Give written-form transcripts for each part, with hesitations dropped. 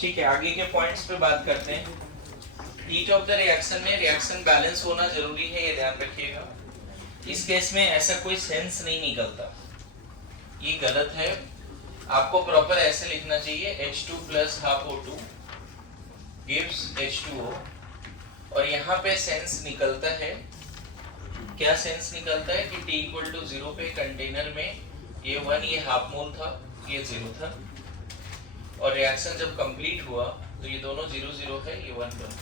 ठीक है, आगे के पॉइंट्स पे बात करते हैं। हीट ऑफ द रिएक्शन में रिएक्शन बैलेंस होना जरूरी है, ये ध्यान रखिएगा। इस केस में ऐसा कोई सेंस नहीं निकलता, ये गलत है। आपको प्रॉपर ऐसे लिखना चाहिए H2 plus half O2 gives H2O, और यहाँ पे सेंस निकलता है। क्या सेंस निकलता है कि T इक्वल टू 0 पे कंटेनर में ये 1, ये हाफ मोल था, ये 0 था, और रिएक्शन जब कंप्लीट हुआ तो ये दोनों 0 0 है, ये 1 1।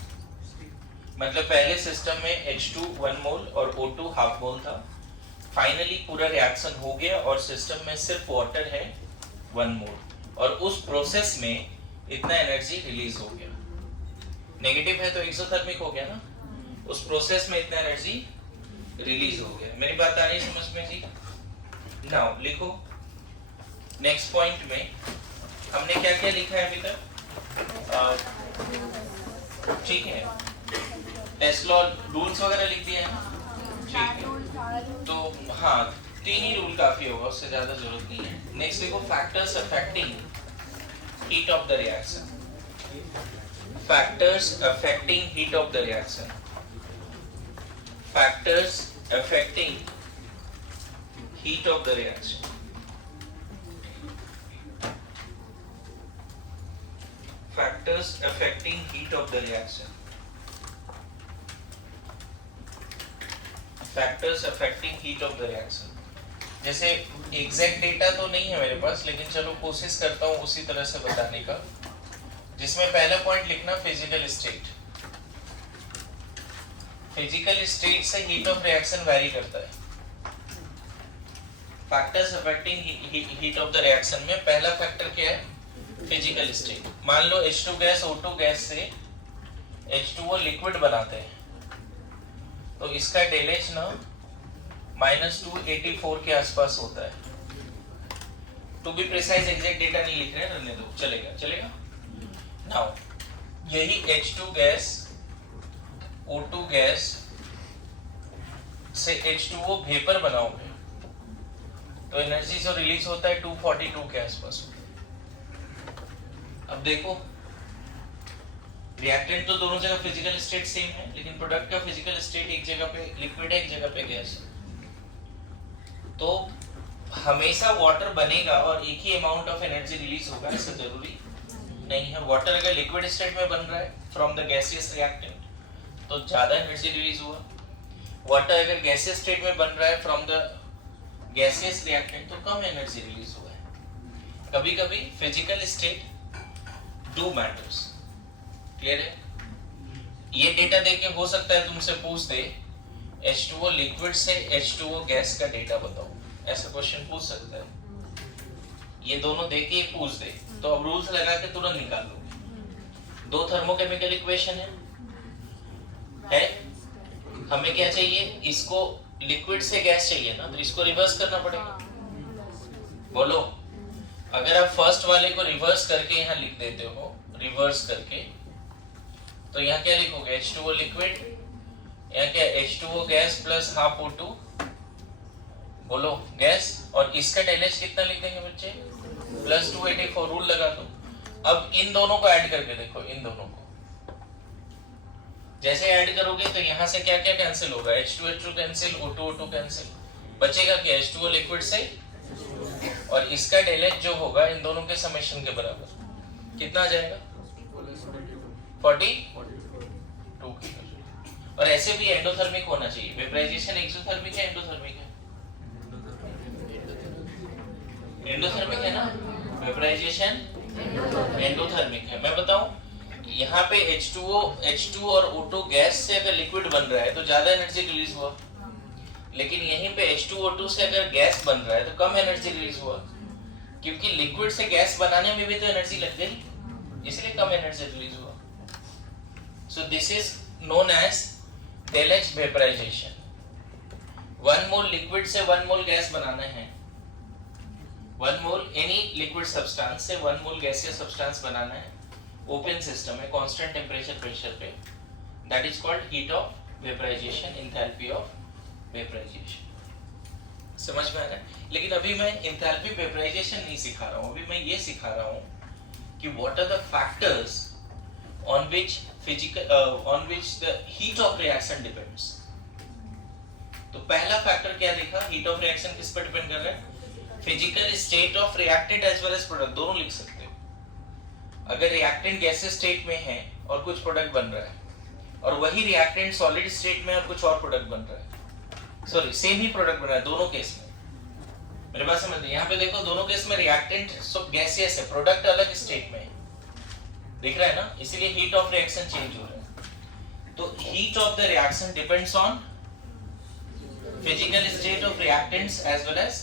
मतलब पहले सिस्टम में H2 1 मोल और O2 हाफ मोल था। फाइनली पूरा रिएक्शन हो गया और सिस्टम में सिर्फ वाटर है 1 मोल, और उस प्रोसेस में इतना एनर्जी रिलीज हो गया। नेगेटिव है तो एक्सोथर्मिक हो गया ना, उस प्रोसेस में इतना एनर्जी रिलीज हो गया। मेरी बात आ रही है समझ में जी? नाउ लिखो नेक्स्ट पॉइंट में हमने क्या क्या लिखा है अभी तक। ठीक है, टेस्ट लॉ रूल्स वगैरह लिख दिए हैं ना? ठीक है, तो हाँ 3 ही रूल काफी होगा, उससे ज्यादा जरूरत नहीं है। नेक्स्ट देखो factors affecting heat of the reaction. Factors affecting heat of the reaction. Factors affecting heat of the reaction. Factors affecting heat of the reaction. Factors affecting heat of the reaction. जैसे exact data तो नहीं है मेरे पास, लेकिन चलो कोशिश करता हूँ उसी तरह से बताने का, जिसमें पहला पॉइंट लिखना फिजिकल स्टेट। फिजिकल स्टेट से हीट ऑफ रिएक्शन वैरी करता है। Factors affecting heat of the reaction में पहला फैक्टर क्या है? Physical state. मान लो H2 गैस O2 गैस से H2O लिक्विड बनाते हैं, तो इसका डेलेज ना -284 के आसपास होता है। To be precise exact data नहीं लिख रहे हैं, रहने दो, चलेगा चलेगा। नाउ यही H2 गैस O2 गैस से H2O वेपर बनाओगे तो एनर्जी जो रिलीज होता है 242 के आसपास होता है। अब देखो रिएक्टेंट तो दोनों जगह फिजिकल स्टेट सेम है, लेकिन प्रोडक्ट का फिजिकल स्टेट एक जगह पे लिक्विड है, एक जगह पे गैस है। तो हमेशा वाटर बनेगा और एक ही अमाउंट ऑफ एनर्जी रिलीज होगा ऐसा जरूरी नहीं है। वाटर अगर लिक्विड स्टेट में बन रहा है फ्रॉम द गैसियस रिएक्टेंट तो ज्यादा एनर्जी रिलीज हुआ। वाटर अगर गैसियस स्टेट में बन रहा है फ्रॉम द गैसियस रिएक्टेंट तो कम एनर्जी रिलीज हुआ है। कभी कभी physical state do matters. Clear है? ये डेटा देके हो सकता है तुमसे पूछ दे H2O लिक्विड से H2O गैस का डेटा बताओ, ऐसा क्वेश्चन पूछ सकता है। ये दोनों देके पूछ दे तो अब रूल्स लगा के तुरंत निकाल लो। दो थर्मोकेमिकल इक्वेशन है, हमें क्या चाहिए? इसको लिक्विड से गैस चाहिए ना, तो इसको रिवर्स करना पड़ेगा। बोलो, अगर आप फर्स्ट वाले को रिवर्स करके यहाँ लिख देते हो, रिवर्स करके, तो यहाँ क्या लिखोगे? H2O लिक्विड, यहाँ क्या? H2O gas plus half O2, बोलो गैस, और इसका डेलेज कितना लिख देंगे बच्चे? प्लस 284। रूल लगा दो। अब इन दोनों को ऐड करके देखो, इन दोनों को जैसे ऐड करोगे तो यहाँ से क्या क्या कैंसिल होगा? H2 H2 cancel, O2 O2 cancel, बचेगा क्या? H2O लिक्विड से, और इसका डेलेज जो होगा इन दोनों के समेशन के बराबर कितना आ जाएगा? 42 की। और ऐसे भी एंडोथर्मिक होना चाहिए। वेपराइजेशन एक्सोथर्मिक है, एंडोथर्मिक है? एंडोथर्मिक है ना, वेपराइजेशन एंडोथर्मिक है। मैं बताऊं, यहाँ पे H2 और O2 गैस से अगर लिक्विड बन रहा है तो ज्यादा एनर्जी रिलीज हुआ, लेकिन यहीं पे H2O2 से अगर गैस बन रहा है तो कम एनर्जी रिलीज हुआ, क्योंकि लिक्विड से गैस बनाने में भी तो एनर्जी लग गई, इसलिए कम एनर्जी रिलीज हुआ। So this is known as del H vaporisation. 1 mole liquid से 1 मोल गैस बनाना है, 1 मोल एनी लिक्विड सब्सटेंस से 1 मोल गैसियस सब्सटेंस बनाना है, ओपन सिस्टम है, कांस्टेंट टेम्परेचर प्रेशर पे, that is called heat of vaporization, enthalpy of vaporization. समझ में आ रहा है? लेकिन अभी मैं एंथैल्पी वेपराइजेशन नहीं सिखा रहा हूँ, अभी मैं ये सिखा रहा हूँ कि what are the factors on which the heat of reaction depends. तो पहला फैक्टर क्या देखा, हीट ऑफ रिएक्शन किस पर डिपेंड कर रहा है, physical state of reactant as well as product, दोनों लिख सकते हो। अगर रिएक्टेंट गैसियस स्टेट में है और कुछ प्रोडक्ट बन रहा है, और वही रिएक्टेंट सॉलिड स्टेट में और कुछ और प्रोडक्ट बन रहा है, सॉरी सेम ही प्रोडक्ट बन रहा है दोनों केस में, मेरे बात समझ रहे, यहाँ पे देखो दोनों केस में रिएक्टेंट सब गैसियस है, प्रोडक्ट अलग स्टेट में है, दिख रहा है ना, इसीलिए हीट ऑफ रिएक्शन चेंज हो रहा है। तो heat of the reaction depends on physical state of reactants as well as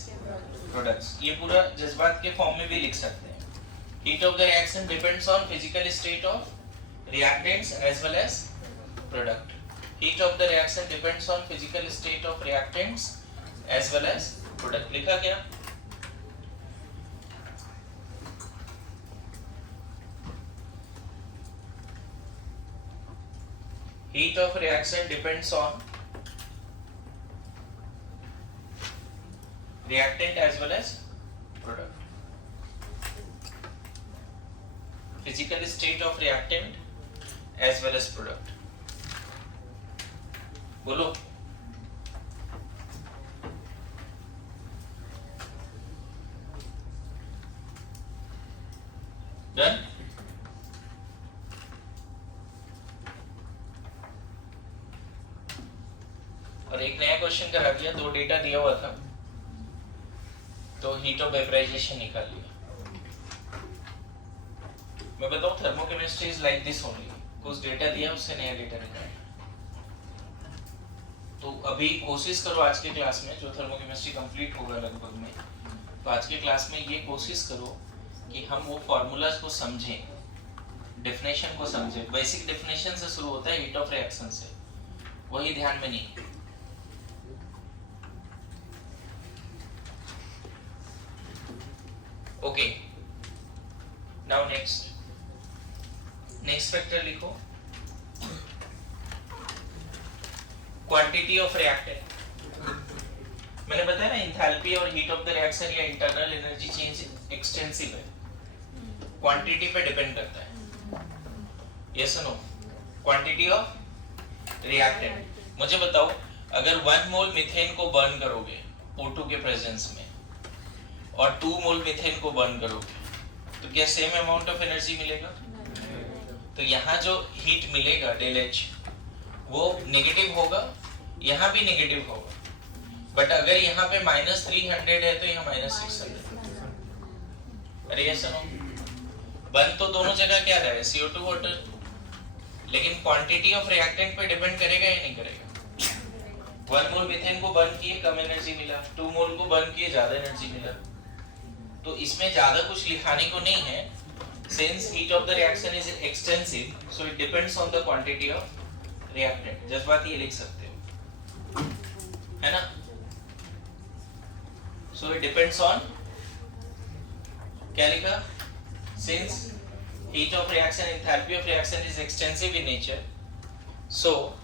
products, ये पूरा जज्बात के फॉर्म में भी लिख सकते हैं। Heat of the reaction depends on physical state of reactants as well as product, heat of the reaction depends on physical state of reactants as well as product. लिखा क्या, heat of reaction depends on reactant as well as product, physical state of reactant as well as product। बोलो, done. और एक नया question करा दिया, दो data दिया हुआ था, तो हीट ऑफ वेपराइजेशन निकाल लिया। मैं बताऊं thermochemistry is like this only, कुछ डेटा दिया उससे नया डेटा निकाल। तो अभी कोशिश करो आज के क्लास में, जो थर्मोकेमिस्ट्री कंप्लीट होगा लगभग में, तो आज के क्लास में ये कोशिश करो कि हम वो फॉर्मूलाज को समझें, डेफिनेशन को समझें। बेसिक डेफिनेशन से शुरू होता है हीट ऑफ रिएक्शन से, वही ध्यान में नहीं। ओके, नाउ नेक्स्ट फैक्टर लिखो, क्वांटिटी ऑफ रिएक्टेंट। मैंने बताया ना एंथैल्पी और हीट ऑफ द रिएक्शन या इंटरनल एनर्जी चेंज एक्सटेंसिव है, क्वांटिटी पे डिपेंड करता है। Yes no, quantity of reactant. मुझे बताओ, अगर 1 मोल मीथेन को बर्न करोगे O2 के प्रेजेंस में और 2 मोल मीथेन को बर्न करोगे, तो क्या सेम अमाउंट ऑफ एनर्जी मिलेगा? तो यहाँ जो हीट मिलेगा डेल एच वो नेगेटिव होगा, यहाँ भी नेगेटिव होगा, बट अगर यहाँ पे -300 है तो यहाँ -600। अरे ये सुनो, बर्न तो दोनों जगह क्या रहा है, CO2 वाटर, लेकिन क्वांटिटी ऑफ रिएक्टेंट पे डिपेंड करेगा या नहीं करेगा। 1 मोल मीथेन को बर्न किए कम एनर्जी मिला, 2 मोल को बर्न किए ज्यादा एनर्जी मिला। तो इसमें ज्यादा कुछ लिखाने को नहीं है, since heat of the reaction is extensive, so it depends on the quantity of reactant। जज्बात ये लिख सकते हो, है ना? So it depends on, क्या लिखा? Since heat of reaction, enthalpy of reaction is extensive in nature, so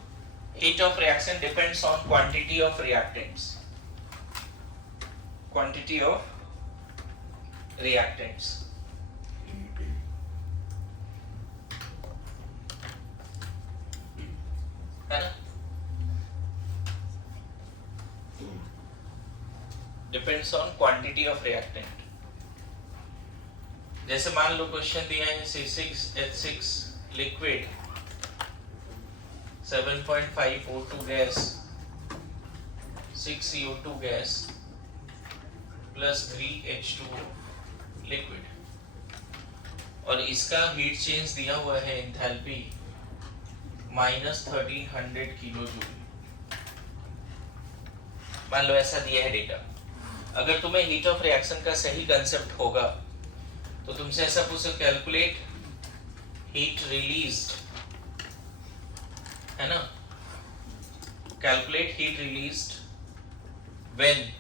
heat of reaction depends on quantity of reactants, quantity of reactants। है ना? Depends on quantity of reactant. जैसे मान लो question दिया है C6H6 liquid, 7.5 O2 gas, 6 CO2 gas plus 3 H2O liquid, और इसका heat change दिया हुआ है एंथैल्पी -1300 किलो जूल। मान लो ऐसा दिया है डेटा। अगर तुम्हें हीट ऑफ रिएक्शन का सही कंसेप्ट होगा तो तुमसे ऐसा पूछो, कैलकुलेट हीट रिलीज्ड, है ना? Calculate heat released when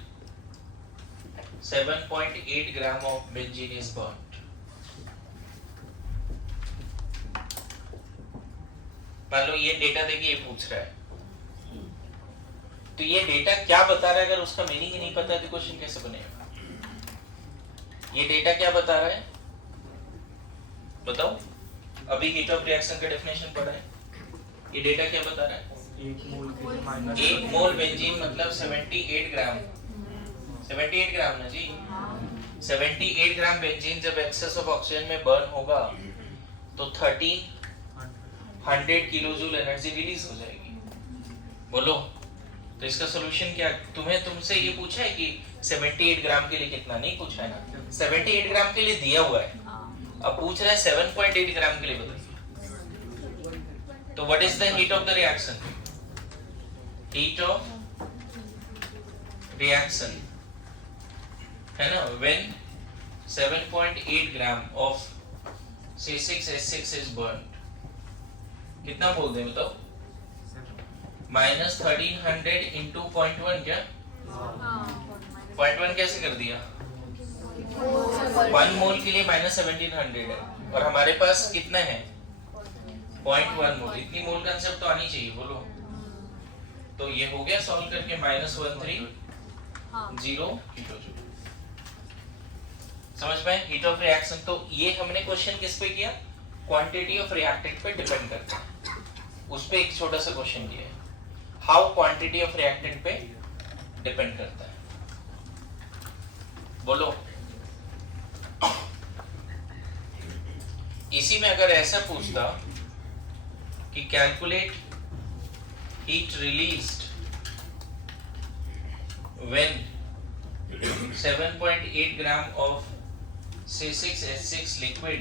7.8 gram of benzene is burned. मान लो ये डेटा देके ये पूछ रहा है, तो ये डेटा क्या बता रहा है? अगर उसका मीनिंग ही नहीं पता तो क्वेश्चन कैसे बनेगा? ये डेटा क्या बता रहा है? बताओ, अभी हीट ऑफ रिएक्शन का डेफिनेशन पढ़ा है, ये डेटा क्या बता रहा है? 1 मोल बेंजीन मतलब 78 ग्राम, 78 ग्राम ना जी, 78 ग्राम बेंजीन जब एक्सेस ऑफ ऑक्सीजन में बर्न होगा तो 1300 किलोजूल एनर्जी रिलीज हो जाएगी। बोलो, तो इसका सॉल्यूशन क्या? तुमसे ये पूछा है कि 78 ग्राम के लिए कितना, नहीं पूछा है ना, 78 ग्राम के लिए दिया हुआ है, अब पूछ रहा है 7.8 ग्राम के लिए बताइए। तो what is the heat of the reaction? Heat of reaction है ना, when 7.8 gram of C6H6 is burned, कितना बोल दें बताओ? -1300 इंटू 0.1, क्या 0.1 कैसे कर दिया? 1 मोल के लिए -1700 है और हमारे पास कितना है? 0.1 मोल, इतनी मोल कंसेप्ट तो आनी चाहिए। बोलो, तो ये हो गया सॉल्व करके -130 किलोजूल। समझ में? हीट ऑफ रिएक्शन, तो ये हमने क्वेश्चन किस पे किया? क्वांटिटी ऑफ रिएक्टेंट पे डिपेंड करता है, उस पे एक छोटा सा क्वेश्चन किया है, हाउ क्वांटिटी ऑफ रिएक्टेंट पे डिपेंड करता है। बोलो, इसी में अगर ऐसा पूछता कि calculate heat released when 7.8 gram of C6H6 liquid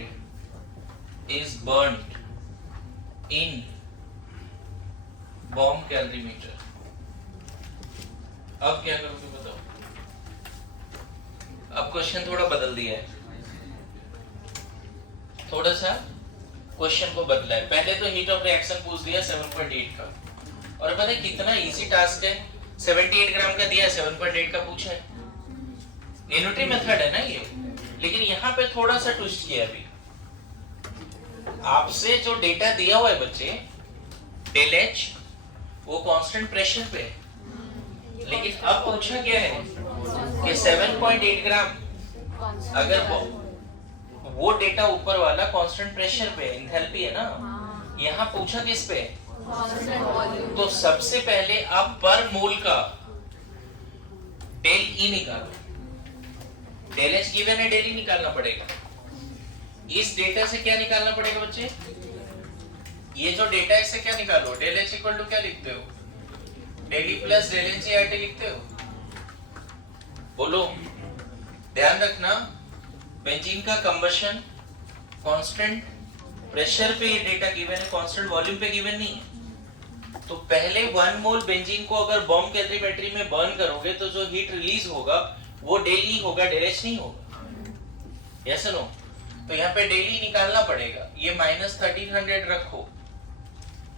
is burnt in bomb calorimeter, अब क्या करोगे बताओ? अब क्वेश्चन थोड़ा बदल दिया है, थोड़ा सा क्वेश्चन को बदला है। पहले तो हीट ऑफ रिएक्शन पूछ दिया 7.8 का, और पता है कितना इजी टास्क है, 78 ग्राम का दिया, 7.8 का पूछा है, यूनिटरी मेथड है ना ये। लेकिन यहाँ पे थोड़ा सा ट्विस्ट किया, अभी आपसे जो डेटा दिया हुआ है बच्चे, डेल एच वो कांस्टेंट प्रेशर पे है, लेकिन अब पूछा क्या है कि 7.8 ग्राम, अगर वो डेटा ऊपर वाला कांस्टेंट प्रेशर पे एंथैल्पी है ना, यहाँ पूछा किस पे? तो सबसे पहले आप पर मोल का डेल ई निकालो, डेल एच गिवन है, डेल ई निकालना पड़ेगा। इस डेटा से क्या निकालना पड़ेगा बच्चे? ये जो डेटा है इससे क्या निकालो? डेल एच इक्वल टू क्या लिखते हो? Del E plus del H R T लिखते हो। बोलो, ध्यान रखना, बेंजीन का कंबशन कांस्टेंट प्रेशर पे ये डेटा गिवन है, कांस्टेंट वॉल्यूम पे गिवन नहीं है। तो पहले 1 मोल बेंजीन को अगर बॉम्ब कैलोरीमेट्री में बर्न करोगे तो जो हीट रिलीज होगा वो डेल ई होगा, डेल एच नहीं होगा। Yes no? तो यहाँ पे डेल ई निकालना पड़ेगा, ये -1300 रखो,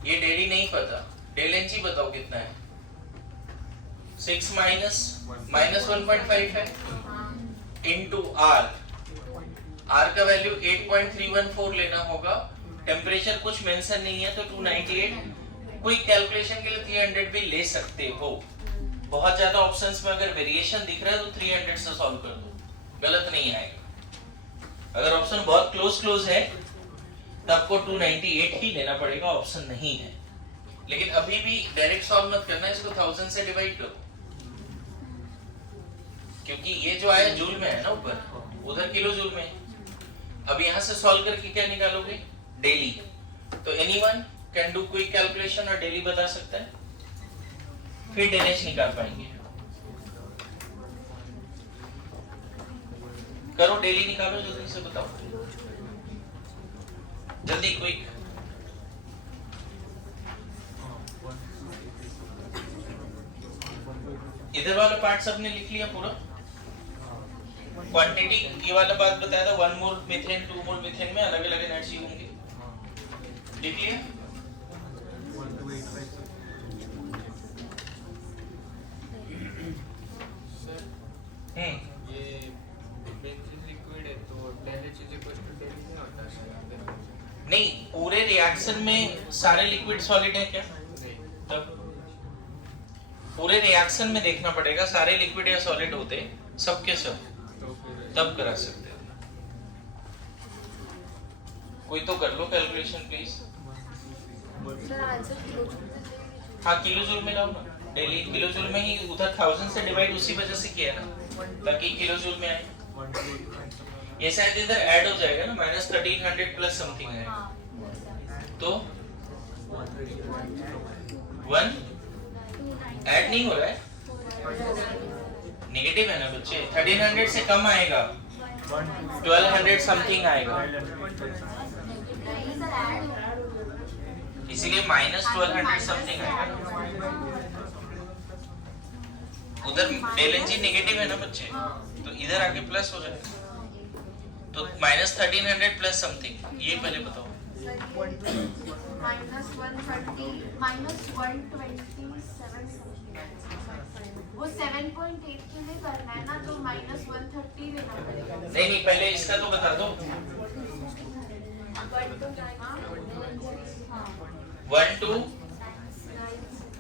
ये डेल ई नहीं पता, डेल एच ही बताओ कितना है? 6 -1.5 है इनटू आर, आर का वैल्यू 8.314 लेना होगा, टेम्परेचर कुछ मेंशन नहीं है तो 298, क्विक कैलकुलेशन के लिए 300 भी ले सकते हो। बहुत ज्यादा ऑप्शंस में अगर वेरिएशन दिख रहा है तो 300 से सॉल्व कर दो, गलत नहीं आएगा। अगर ऑप्शन बहुत क्लोज है तो आपको 298 ही लेना पड़ेगा, ऑप्शन नहीं है। लेकिन अभी भी डायरेक्ट सॉल्व मत करना, इसको 1000 से डिवाइड करो, क्योंकि ये जो आया जूल में है ना ऊपर, उधर किलो जूल में। अब यहाँ से सॉल्व करके क्या निकालोगे? डेली। तो anyone can do quick calculation और डेली बता सकता है, फिर डेल एच निकाल पाएंगे। करो, डेली निकालो, जल्दी से बताओ, जल्दी क्विक। इधर वाला पार्ट सबने लिख लिया पूरा? क्वांटिटी ये वाला बात बताया था, 1 मोल मीथेन 2 मोल मीथेन में अलग अलग एनर्जी होंगी, लिख लिया? ये बेंजीन लिक्विड है तो del H is equal to del नहीं होता है? नहीं, पूरे रिएक्शन में सारे लिक्विड सॉलिड है क्या? तब पूरे रिएक्शन में देखना पड़ेगा सारे लिक्विड या सॉलिड होते सब के सब, तब करा सकते हो। कोई तो कर लो calculation please. Sir answer kilo joule में चाहिए। हाँ किलो जूल में लाओ ना, डेली किलो जूल में ही, उधर 1000 से डिवाइड उसी वजह से किया ना ताकि किलो जूल में आए। ये शायद इधर ऐड हो जाएगा ना, -1300 प्लस समथिंग है तो 1 ऐड नहीं हो रहा है, नेगेटिव है ना बच्चे। 1300 से कम आएगा, 1200 समथिंग आएगा, इसीलिए -1200 समथिंग आएगा। उधर डेल एन जी नेगेटिव है ना बच्चे, तो इधर आके प्लस हो जाएगा, तो -1300 प्लस समथिंग, ये पहले बताओ। वो 7.8 के लिए करना है ना, तो -130 देना पड़ेगा। नहीं पहले इसका तो बता दो।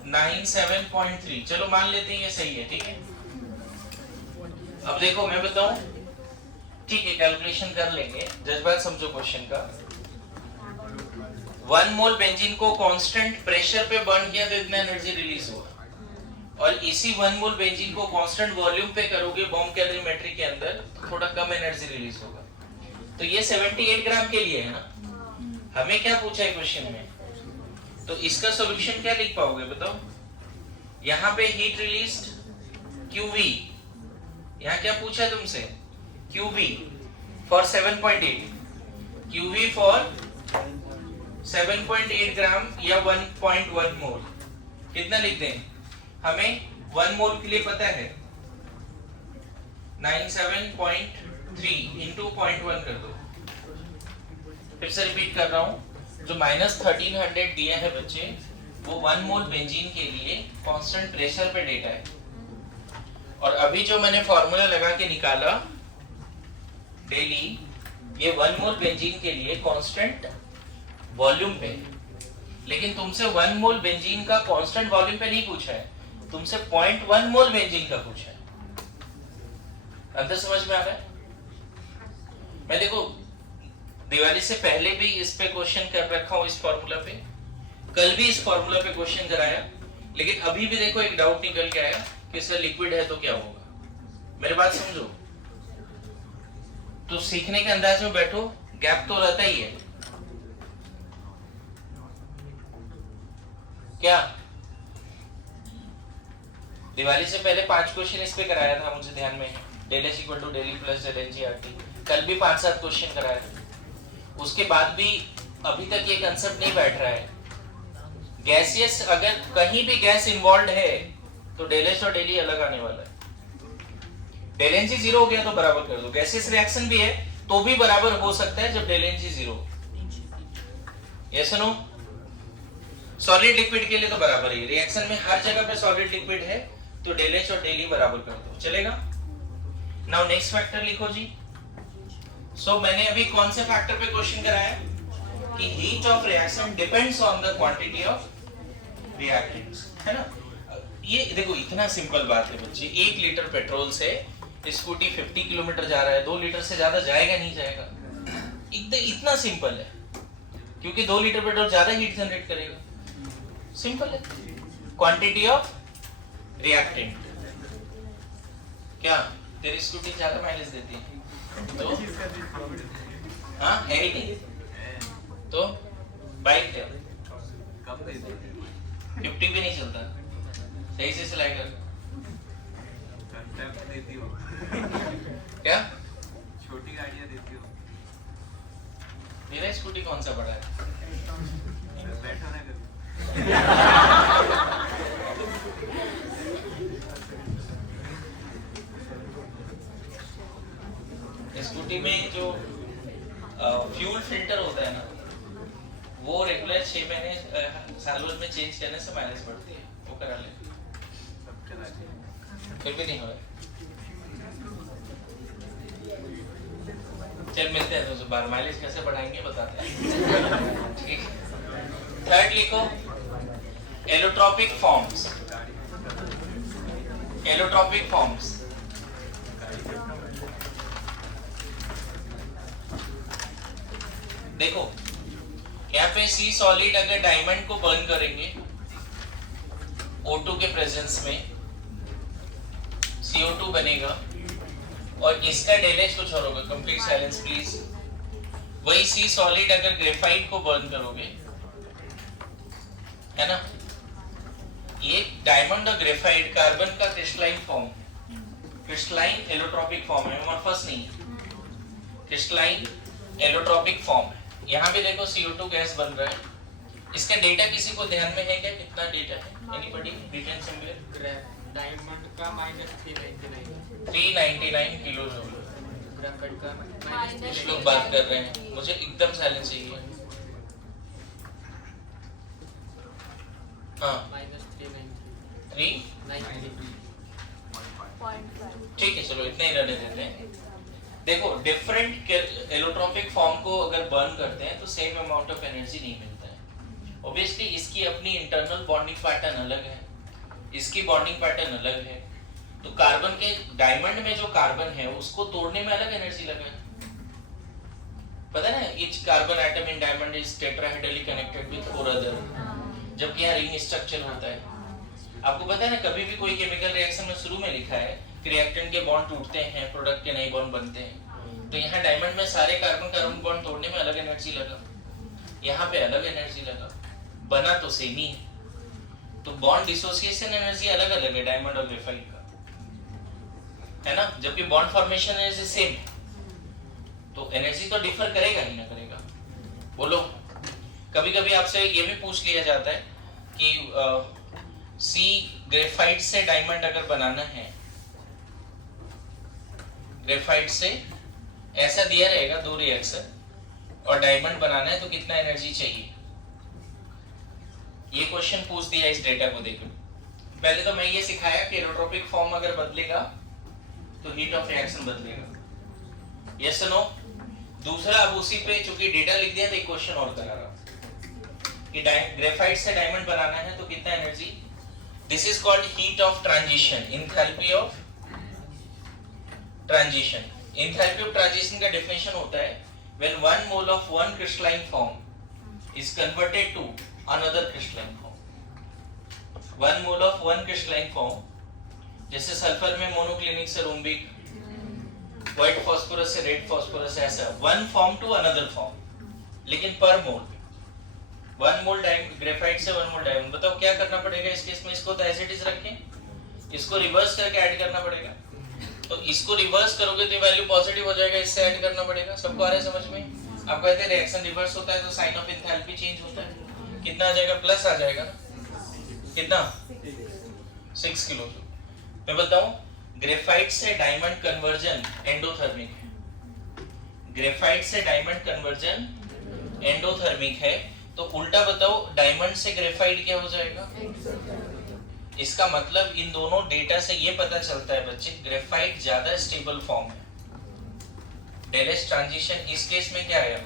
1297.3, चलो मान लेते हैं ये सही है, ठीक है। अब देखो मैं बताऊं, ठीक है कैलकुलेशन कर लेंगे, जज्बात समझो क्वेश्चन का। 1 मोल बेंजीन को कांस्टेंट प्रेशर पे बर्न किया तो इतना एनर्जी रिलीज हुआ, और इसी 1 मोल बेंजीन को कांस्टेंट वॉल्यूम पे करोगे बॉम्ब कैलोरीमेट्री के अंदर तो थोड़ा कम एनर्जी रिलीज होगा। तो ये 78 ग्राम के लिए है ना, हमें क्या पूछा है क्वेश्चन में, तो इसका सॉल्यूशन क्या लिख पाओगे बताओ। यहाँ पे हीट रिलीज्ड QV, यहाँ क्या पूछा तुमसे, QV फॉर 7.8, QV फॉर 7.8 ग्राम या 1.1 मोल, कितना लिख दें, हमें 1 मोल के लिए पता है 97.3 इंटू 0.1 कर दो। फिर से रिपीट कर रहा हूं, जो -1300 दिया है बच्चे वो 1 मोल बेंजीन के लिए कांस्टेंट प्रेशर पे डेटा है, और अभी जो मैंने फॉर्मूला लगा के निकाला डेली, ये 1 मोल बेंजीन के लिए कांस्टेंट वॉल्यूम पे, लेकिन तुमसे 1 मोल बेंजीन का कांस्टेंट वॉल्यूम पे नहीं पूछा है, तुमसे 0.1 मोल बेंजीन का पूछा है। अंदर समझ में आ रहा है। मैं देखो दिवाली से पहले भी इस पे क्वेश्चन कर रखा हूं, इस फॉर्मूला पे, कल भी इस फॉर्मूला पे क्वेश्चन कराया, लेकिन अभी भी देखो एक डाउट निकल के आया कि सर लिक्विड है तो क्या होगा। मेरी बात समझो, तो सीखने के अंदाज में बैठो, गैप तो रहता ही है क्या। दिवाली से पहले 5 क्वेश्चन इस पे कराया था, मुझे ध्यान में है, del S equal to del E plus del N G R T, कल भी 5-7 क्वेश्चन कराया। उसके बाद भी अभी तक ये कंसेप्ट नहीं बैठ रहा है। गैसियस अगर कहीं भी गैस इन्वॉल्व है तो डेल एस और डेल ई अलग आने वाला है। डेल एन जी 0 हो गया तो बराबर कर दो, गैसियस रिएक्शन भी है तो भी बराबर हो सकता है जब del N G 0। Yes no, solid liquid के लिए तो बराबर ही, रिएक्शन में हर जगह पे सॉलिड लिक्विड है तो डेल एच और डेल ई बराबर कर दो, चलेगा। नाउ नेक्स्ट फैक्टर लिखो जी। सो मैंने अभी कौन से फैक्टर पे क्वेश्चन कराया कि heat of reaction depends on the quantity of reactants, है ना। ये देखो इतना सिंपल बात है बच्चे, 1 लीटर पेट्रोल से स्कूटी 50 किलोमीटर जा रहा है, 2 लीटर से ज्यादा जाएगा नहीं जाएगा, इतना सिंपल है, क्योंकि 2 लीटर पेट्रोल ज्यादा हीट जनरेट करेगा, सिंपल है। क्वांटिटी ऑफ रिएक्टेंट, क्या तेरी स्कूटी ज्यादा माइलेज देती है तो हाँ है ही नहीं, तो बाइक है 50 भी नहीं चलता, सही से चलाया कर। क्या छोटी गाड़ियां देती हो, मेरा स्कूटी कौन सा बड़ा है, बैठो ना कभी। स्कूटी में जो फ्यूल फिल्टर होता है ना, वो रेगुलर 6 महीने साल भर में चेंज करने से माइलेज बढ़ती है, वो करा ले, फिर भी नहीं हो रहा। चल मिलते हैं तो बार माइलेज कैसे बढ़ाएंगे बताते हैं, ठीक। थर्ड लिखो, एलोट्रोपिक फॉर्म्स। एलोट्रोपिक फॉर्म्स देखो यहाँ पे सी सॉलिड अगर डायमंड को बर्न करेंगे O2 के प्रेजेंस में CO2 बनेगा और इसका डेलेज कुछ और होगा। Complete silence please. वही सी सॉलिड अगर ग्रेफाइट को बर्न करोगे, है ना, ये डायमंड और ग्रेफाइट कार्बन का crystalline form, crystalline allotropic form है, अमorphous नहीं है, क्रिस्टलाइन एलोट्रोपिक फॉर्म है। यहाँ पे देखो CO2 गैस बन रहा है। इसका डेटा किसी को ध्यान में है क्या? कितना डेटा है? एनीबॉडी? रिटन सिंबल डायमंड का -399 399 किलो जूल। ग्रेफाइट का कुछ लोग बात कर रहे हैं, मुझे एकदम साइलेंस चाहिए। हाँ -393 ठीक है, चलो इतना ही रहने देते हैं। देखो डिफरेंट एलोट्रोपिक फॉर्म को अगर बर्न करते हैं तो सेम अमाउंट ऑफ एनर्जी नहीं मिलता है। ऑब्वियसली इसकी अपनी इंटरनल बॉन्डिंग पैटर्न अलग है, इसकी बॉन्डिंग पैटर्न अलग है। तो कार्बन के डायमंड में जो कार्बन है उसको तोड़ने में अलग एनर्जी लगा है, पता है ना। Each carbon atom in diamond is tetrahedrally connected with 4 other, जबकि यहाँ रिंग स्ट्रक्चर होता है। आपको पता है ना, कभी भी कोई केमिकल रिएक्शन में शुरू में लिखा है कि रिएक्टेंट के बॉन्ड टूटते हैं, प्रोडक्ट के नए बॉन्ड बनते हैं। तो यहाँ डायमंड में सारे कार्बन कार्बन बॉन्ड तोड़ने में अलग एनर्जी लगा, यहाँ पे अलग एनर्जी लगा, बना तो सेम ही है। तो बॉन्ड डिसोसिएशन एनर्जी अलग अलग है डायमंड और ग्रेफाइट का, है ना, जबकि बॉन्ड फॉर्मेशन एनर्जी सेम है। तो एनर्जी तो डिफर करेगा ही ना करेगा। बोलो, कभी कभी आपसे ये भी पूछ लिया जाता है कि सी ग्रेफाइट से डायमंड अगर बनाना है, ग्रेफाइट से ऐसा दिया रहेगा 2 रिएक्शन, और डायमंड बनाना है तो कितना एनर्जी चाहिए, ये क्वेश्चन पूछ दिया इस डेटा को देखकर। पहले तो मैं ये सिखाया कि एलोट्रोपिक फॉर्म अगर बदलेगा तो हीट ऑफ रिएक्शन बदलेगा, यस नो। दूसरा, अब उसी पे चूंकि डेटा लिख दिया तो एक क्वेश्चन और करा रहा कि ग्रेफाइट से डायमंड बनाना है तो कितना energy. This is called heat of transition, enthalpy of transition. Enthalpy of transition का डेफिनेशन होता है when 1 mole of one crystalline form is converted to another crystalline form। 1 mole of one crystalline form, जैसे sulphur में monoclinic से rhombic, white phosphorus से red phosphorus, ऐसा 1 form to another form, लेकिन पर मोल 1 मोल ग्रेफाइट से 1 मोल डायमंड। बताओ क्या करना पड़ेगा इस केस में? इसको तो एज इट इज रखें, इसको रिवर्स करके ऐड करना पड़ेगा। तो इसको रिवर्स करोगे तो वैल्यू पॉजिटिव हो जाएगा, इससे ऐड करना पड़ेगा। सबको आ रहा है समझ में? आप कहते हैं रिएक्शन रिवर्स होता है तो साइन ऑफ एंथैल्पी चेंज होता है, कितना आ जाएगा? प्लस आ जाएगा ना, कितना? 6 किलो। मैं बताऊं, ग्रेफाइट से डायमंड कन्वर्जन एंडोथर्मिक है, ग्रेफाइट से डायमंड कन्वर्जन एंडोथर्मिक है। तो उल्टा बताओ, डायमंड से ग्रेफाइट क्या हो जाएगा? इसका मतलब इन दोनों डेटा से ये पता चलता है बच्चे, ग्रेफाइट ज्यादा स्टेबल फॉर्म है। डेलेस ट्रांजिशन इस केस में क्या आया?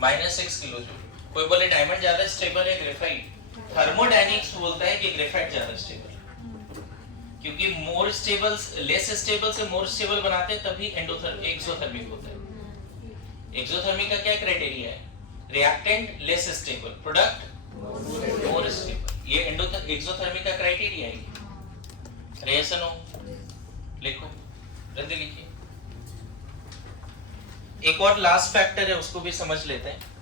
-6 किलो जूल। कोई बोले डायमंड ज्यादा स्टेबल है ग्रेफाइट, थर्मोडायनेमिक्स बोलता है कि ग्रेफाइट ज्यादा स्टेबल है, क्योंकि मोर स्टेबल, लेस स्टेबल से मोर स्टेबल बनाते हैं तभी एक्सोथर्मिक होता है। एक्सोथर्मिक का क्या क्राइटेरिया है? Reactant less stable, product more stable, ये एक्सोथर्मिक का क्राइटेरिया है। रिएक्शन हो लिखो, जल्दी लिखिए। एक और लास्ट फैक्टर है, उसको भी समझ लेते हैं।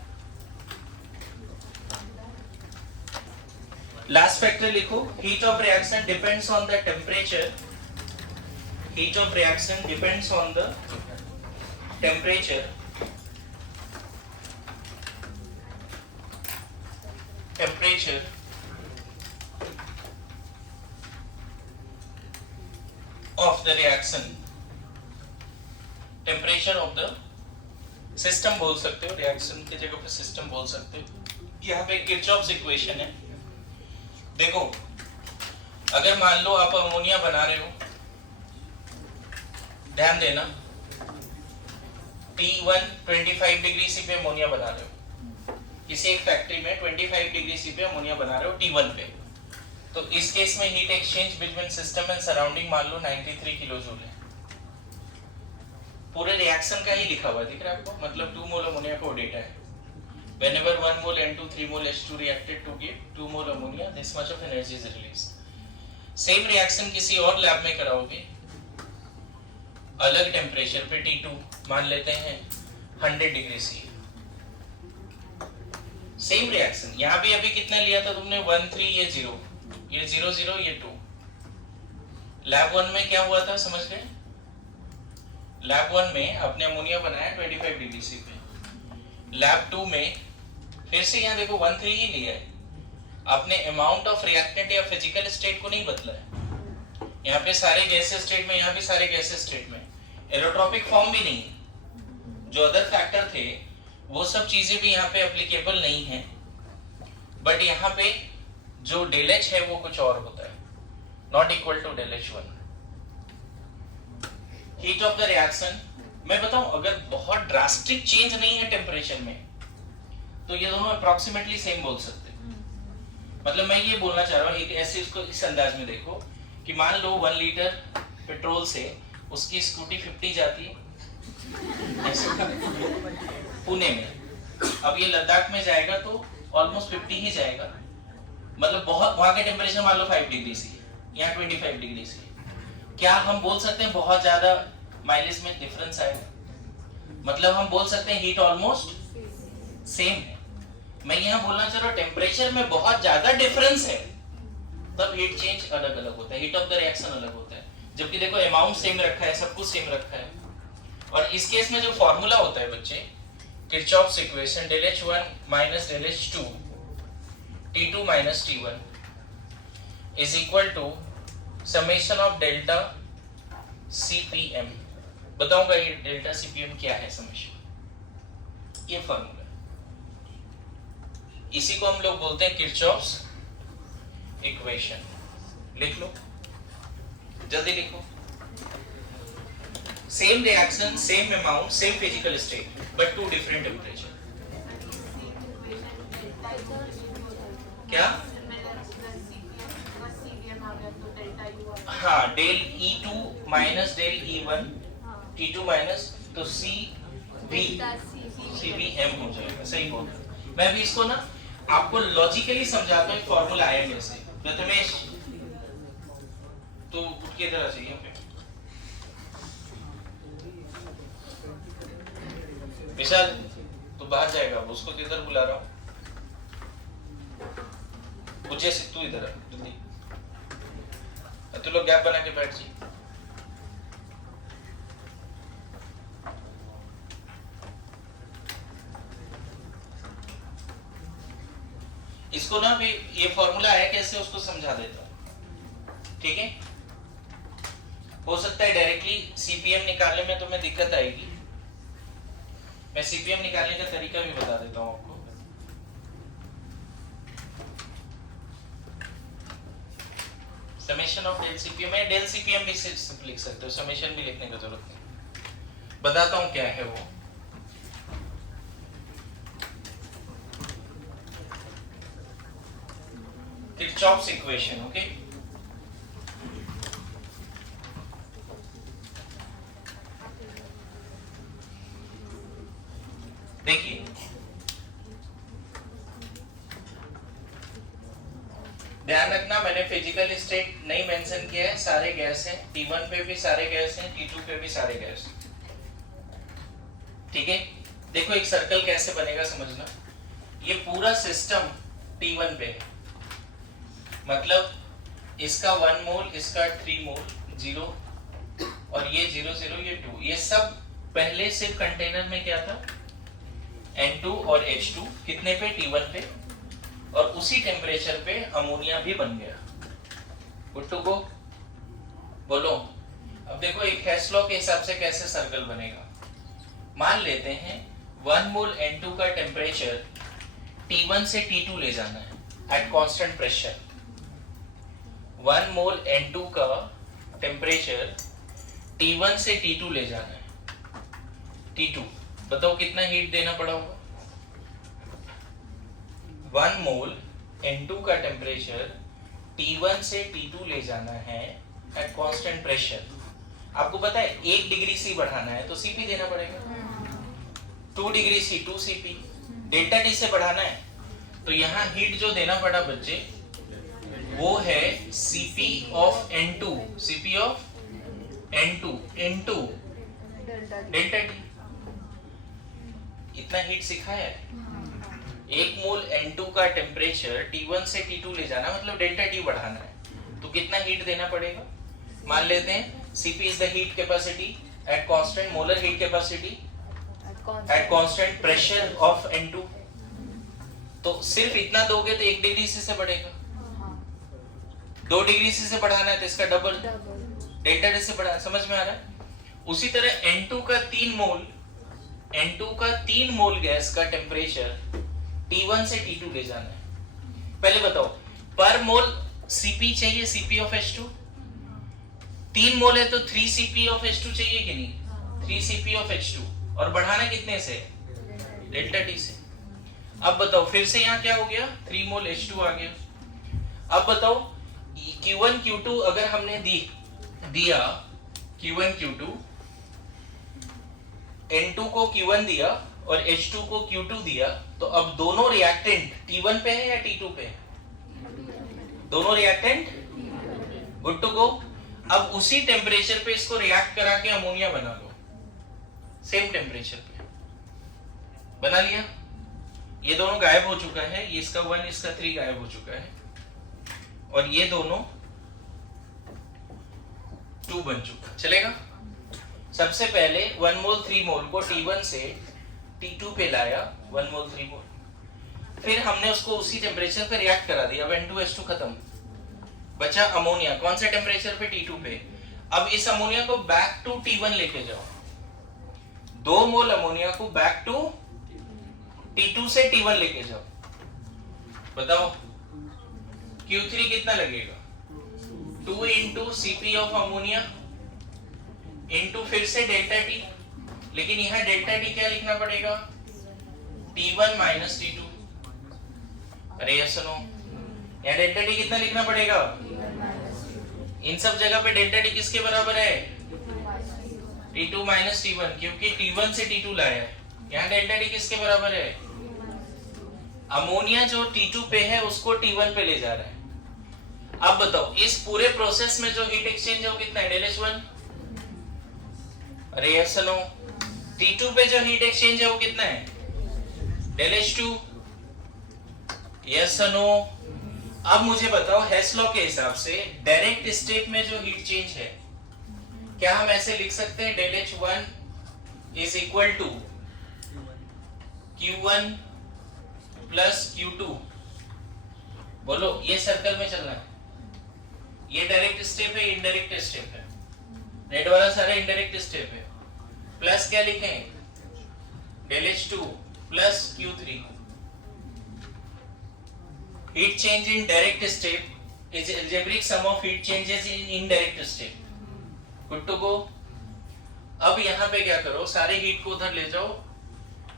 लास्ट फैक्टर लिखो, heat of reaction depends on the temperature, heat of reaction depends on the temperature, temperature of the reaction, temperature of the system बोल सकते हो, रिएक्शन की जगह पे सिस्टम बोल सकते हो। यहाँ पे किरचॉफ्स इक्वेशन है। देखो, अगर मान लो आप अमोनिया बना रहे हो, ध्यान देना, T1 25 डिग्री सी पे अमोनिया बना रहे हो, किसी एक फैक्ट्री में 25 डिग्री सी पे अमोनिया बना रहे हो T1 पे। तो इस केस में heat exchange between system and surrounding मान लो 93 किलो जूल है। पूरे रिएक्शन का ही लिखा हुआ दिख रहा है आपको, मतलब 2 मोल अमोनिया का डेटा है। whenever 1 mole N2 3 mole H2 reacted to give 2 mole ammonia, this much of energy is released. Same reaction किसी और लैब में कराओगे, अलग टेम्परेचर पे T2 मान लेते हैं 100 डिग्री सी, सेम रिएक्शन। यहाँ भी अभी कितना लिया था तुमने 1 3, ये 0, ये 0 0, ये 2। लैब 1 में क्या हुआ था समझ गए? लैब 1 में आपने अमोनिया बनाया 25 डिग्री सी पे। लैब 2 में फिर से यहाँ देखो 1 3 ही लिया है, आपने अमाउंट ऑफ रिएक्टेंट या फिजिकल स्टेट को नहीं बदला है। यहाँ पे सारे गैसेस स्टेट में, यहाँ भी सारे गैसेस स्टेट में, एरोट्रॉपिक फॉर्म भी नहीं है। जो अदर फैक्टर थे वो सब चीजें भी यहाँ पे एप्लीकेबल नहीं है, बट यहाँ पे जो डेल एच है वो कुछ और होता है, not equal to del H 1। Heat of the reaction मैं बताऊं, अगर बहुत ड्रास्टिक चेंज नहीं है टेम्परेचर में तो ये दोनों अप्रोक्सीमेटली सेम बोल सकते हैं। मतलब मैं ये बोलना चाह रहा हूँ, एक ऐसे इसको इस अंदाज में देखो कि मान लो 1 लीटर पेट्रोल से उसकी स्कूटी 50 जाती है पुणे में, अब ये लद्दाख में जाएगा तो ऑलमोस्ट 50 ही जाएगा। मतलब बहुत, वहां के टेम्परेचर मान लो 5 डिग्री सी, यहाँ 25 डिग्री सी, क्या हम बोल सकते हैं बहुत ज्यादा माइलेज में डिफरेंस आएगा? मतलब हम बोल सकते हैं हीट ऑलमोस्ट सेम है। मैं यहाँ बोलना चाह रहा हूँ टेम्परेचर में बहुत ज्यादा डिफरेंस है तब हीट चेंज अलग अलग होता है, हीट ऑफ द रिएक्शन अलग होता है। जबकि देखो अमाउंट सेम रखा है, सब कुछ सेम रखा है। और इस केस में जो फॉर्मूला होता है बच्चे, Kirchhoff's equation del H1 minus del H2 T2 minus T1 is equal to summation of delta CPM। बताऊंगा ये डेल्टा CPM क्या है समेशन, ये फॉर्मूला, इसी को हम लोग बोलते हैं किरचॉफ्स इक्वेशन। लिख लो, जल्दी लिखो। Same reaction, same amount, same physical state, but two different temperature. क्या? हाँ, del E2 minus del E1 T2 minus, तो CVM हो जाएगा। सही बोल रहे हो। मैं भी इसको ना आपको लॉजिकली समझाता हूँ, फॉर्मूला आया कैसे। प्रथमेश तो उठ के इधर आ जाइए। विशाल तो बाहर जाएगा, उसको तो इधर बुला रहा हूँ। मुझे से तू इधर आ जल्दी, तू लोग गैप बना के बैठ जी। इसको ना भी ये फॉर्मूला है कैसे उसको समझा देता हूँ, ठीक है? हो सकता है डायरेक्टली सीपीएम निकालने में तुम्हें दिक्कत आएगी, मैं सीपीएम निकालने का तरीका भी बता देता हूँ आपको। समेशन ऑफ डेल सीपीएम है, डेल सीपीएम भी सिर्फ लिख सकते हो, समेशन भी लिखने की जरूरत नहीं। बताता हूँ क्या है वो। Kirchhoff's equation, okay? देखिए, ध्यान रखना मैंने फिजिकल स्टेट नहीं मेंशन किया है, सारे गैस हैं। T1 पे भी सारे गैस हैं, T2 पे भी सारे गैस, ठीक है? देखो एक सर्कल कैसे बनेगा समझना। ये पूरा सिस्टम T1 पे है, मतलब इसका 1 मोल, इसका 3 मोल, 0 और ये 0 0, ये 2, ये सब पहले सिर्फ कंटेनर में क्या था, N2 और H2 कितने पे, T1 पे, और उसी टेम्परेचर पे अमोनिया भी बन गया। गुट्टू को बोलो। अब देखो एक हेस लॉ के हिसाब से कैसे सर्कल बनेगा। मान लेते हैं 1 मोल N2 का टेम्परेचर T1 से T2 ले जाना है at constant pressure. 1 mole N2 का टेम्परेचर T1 से T2 ले जाना है। T2 बताओ कितना हीट देना पड़ा होगा। 1 मोल N2 का टेम्परेचर T1 से T2 ले जाना है एट कांस्टेंट प्रेशर। आपको पता है 1 डिग्री सी बढ़ाना है तो Cp देना पड़ेगा। 2 degree C 2 Cp, delta T से बढ़ाना है, तो यहाँ हीट जो देना पड़ा बच्चे वो है Cp of N2, Cp of N2 into delta T. इतना हीट सिखाया है। एक मोल N2 का टेम्परेचर T1 से T2 ले जाना मतलब डेल्टा टी बढ़ाना है, तो कितना हीट देना पड़ेगा? मान लेते हैं Cp is the heat capacity at constant molar heat capacity at constant pressure of N2। तो सिर्फ इतना दोगे तो 1 डिग्री से बढ़ेगा, 2 डिग्री से बढ़ाना है तो इसका डबल डेल्टा टी से बढ़ाना। समझ में आ रहा है? उसी तरह N2 का 3 मोल गैस का टेम्परेचर T1 से T2 ले जाना है। पहले बताओ पर मोल Cp चाहिए, Cp ऑफ H2 3 मोल है तो 3 Cp ऑफ H2 चाहिए कि नहीं? 3 Cp ऑफ H2 और बढ़ाना कितने से? डेल्टा टी से। अब बताओ फिर से यहाँ क्या हो गया? 3 मोल H2 आ गया। अब बताओ Q1 Q2 अगर हमने दिया Q1 Q2, N2 को Q1 दिया और H2 को Q2 दिया, तो अब दोनों रिएक्टेंट T1 पे है या T2 पे है? दोनों रिएक्टेंट गुड टू गो। अब उसी टेम्परेचर पे इसको रिएक्ट करा के अमोनिया बना लो, सेम टेम्परेचर पे बना लिया। ये दोनों गायब हो चुका है, ये इसका 1 इसका 3 गायब हो चुका है और ये दोनों 2 बन चुका। चलेगा? सबसे पहले 1 मोल 3 मोल को T1 से T2 पे लाया, 1 मोल 3 मोल, फिर हमने उसको उसी टेम्परेचर पे रिएक्ट करा दिया। अब N2H2 खत्म, बचा अमोनिया। कौन से टेम्परेचर पे? T2 पे। अब इस अमोनिया को बैक टू T1 लेके जाओ, 2 मोल अमोनिया को बैक टू T2 से T1 लेके जाओ। बताओ Q3 कितना लगेगा? 2 into Cp of ammonia into फिर से डेल्टा टी, लेकिन यहाँ डेल्टा टी क्या लिखना पड़ेगा? T1 minus T2। अरे ये सुनो, यहाँ डेल्टा टी कितना लिखना पड़ेगा? इन सब जगह पे डेल्टा टी किसके बराबर है? T2 माइनस T1, क्योंकि T1 से T2 लाया है। यहाँ डेल्टा टी किसके बराबर है? अमोनिया जो T2 पे है उसको T1 पे ले जा रहा है। अब बताओ इस पूरे प्रोसेस में जो हीट एक्सचेंज है वो कितना है? Del H1। अरे यस नो, T2 पे जो हीट एक्सचेंज है वो कितना है? Del H2। Yes no. अब मुझे बताओ हेस लॉ के हिसाब से डायरेक्ट स्टेट में जो हीट चेंज है, क्या हम ऐसे लिख सकते हैं? Del H1 is equal to Q1 plus Q2। बोलो, ये सर्कल में चलना है। ये डायरेक्ट स्टेप है, इनडायरेक्ट स्टेप है। रेड वाला सारा इनडायरेक्ट स्टेप है। प्लस क्या लिखें? Del H2 plus Q3। Heat change in direct step is algebraic sum of heat changes in indirect step. Good to go. अब यहाँ पे क्या करो, सारे हीट को उधर ले जाओ।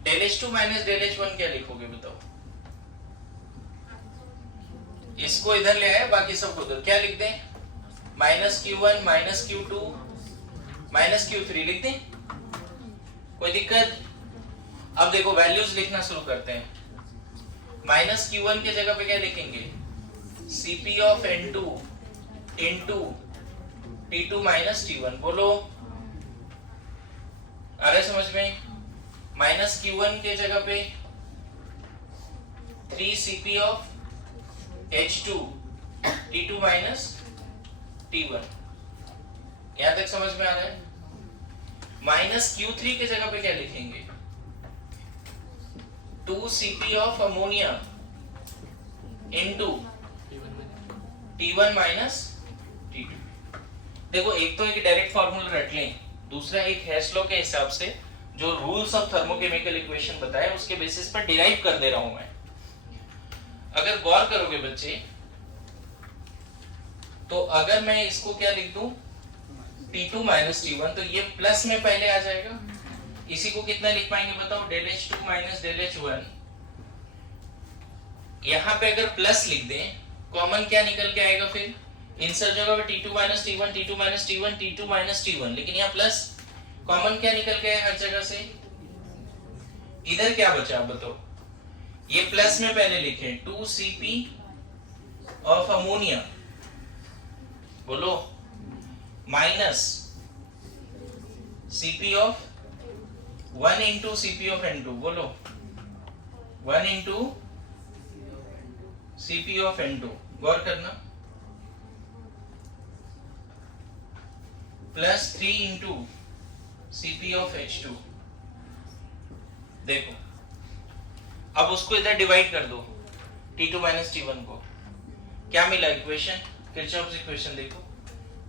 Del H2 minus del H1 क्या लिखोगे बताओ? इसको इधर ले आए, बाकी सबको उधर। क्या लिख दें? Minus Q1 minus Q2 minus Q3 लिख दें? कोई दिक्कत? अब देखो वैल्यूज लिखना शुरू करते हैं। माइनस Q1 के जगह पे क्या लिखेंगे? Cp of N2 into T2 minus T1। बोलो, आ रहा है समझ में? माइनस Q1 के जगह पे 3 Cp of H2 T2 minus T1। यहां तक समझ में आ रहा है? माइनस Q3 के जगह पे क्या लिखेंगे? 2 Cp of ammonia into T1 minus T2। देखो, एक तो एक डायरेक्ट फार्मूला रट लें, दूसरा एक हेस लॉ के हिसाब से जो रूल्स ऑफ थर्मोकेमिकल इक्वेशन बताया उसके बेसिस पर डिराइव कर दे रहा हूं मैं। अगर गौर करोगे बच्चे, तो अगर मैं इसको क्या लिख दूं? T2 माइनस T1, तो ये प्लस में पहले आ जाएगा। इसी को कितना लिख पाएंगे बताओ? Del H2 minus del H1। यहां पे अगर प्लस लिख दें, कॉमन क्या निकल के आएगा फिर? इन सब जगह पे T2 minus T1, T2 minus T1, T2 minus T1, लेकिन यहाँ प्लस कॉमन क्या निकल के आया हर जगह से? इधर क्या बचा आप बताओ? ये प्लस में पहले लिखे 2 Cp ऑफ अमोनिया, बोलो, minus Cp of 1 into Cp of N2, बोलो 1 इंटू Cp ऑफ N2, गौर करना, plus 3 into Cp of H2। देखो अब उसको इधर डिवाइड कर दो, T2 माइनस T1 को, क्या मिला इक्वेशन, किरचॉफ्स इक्वेशन देखो,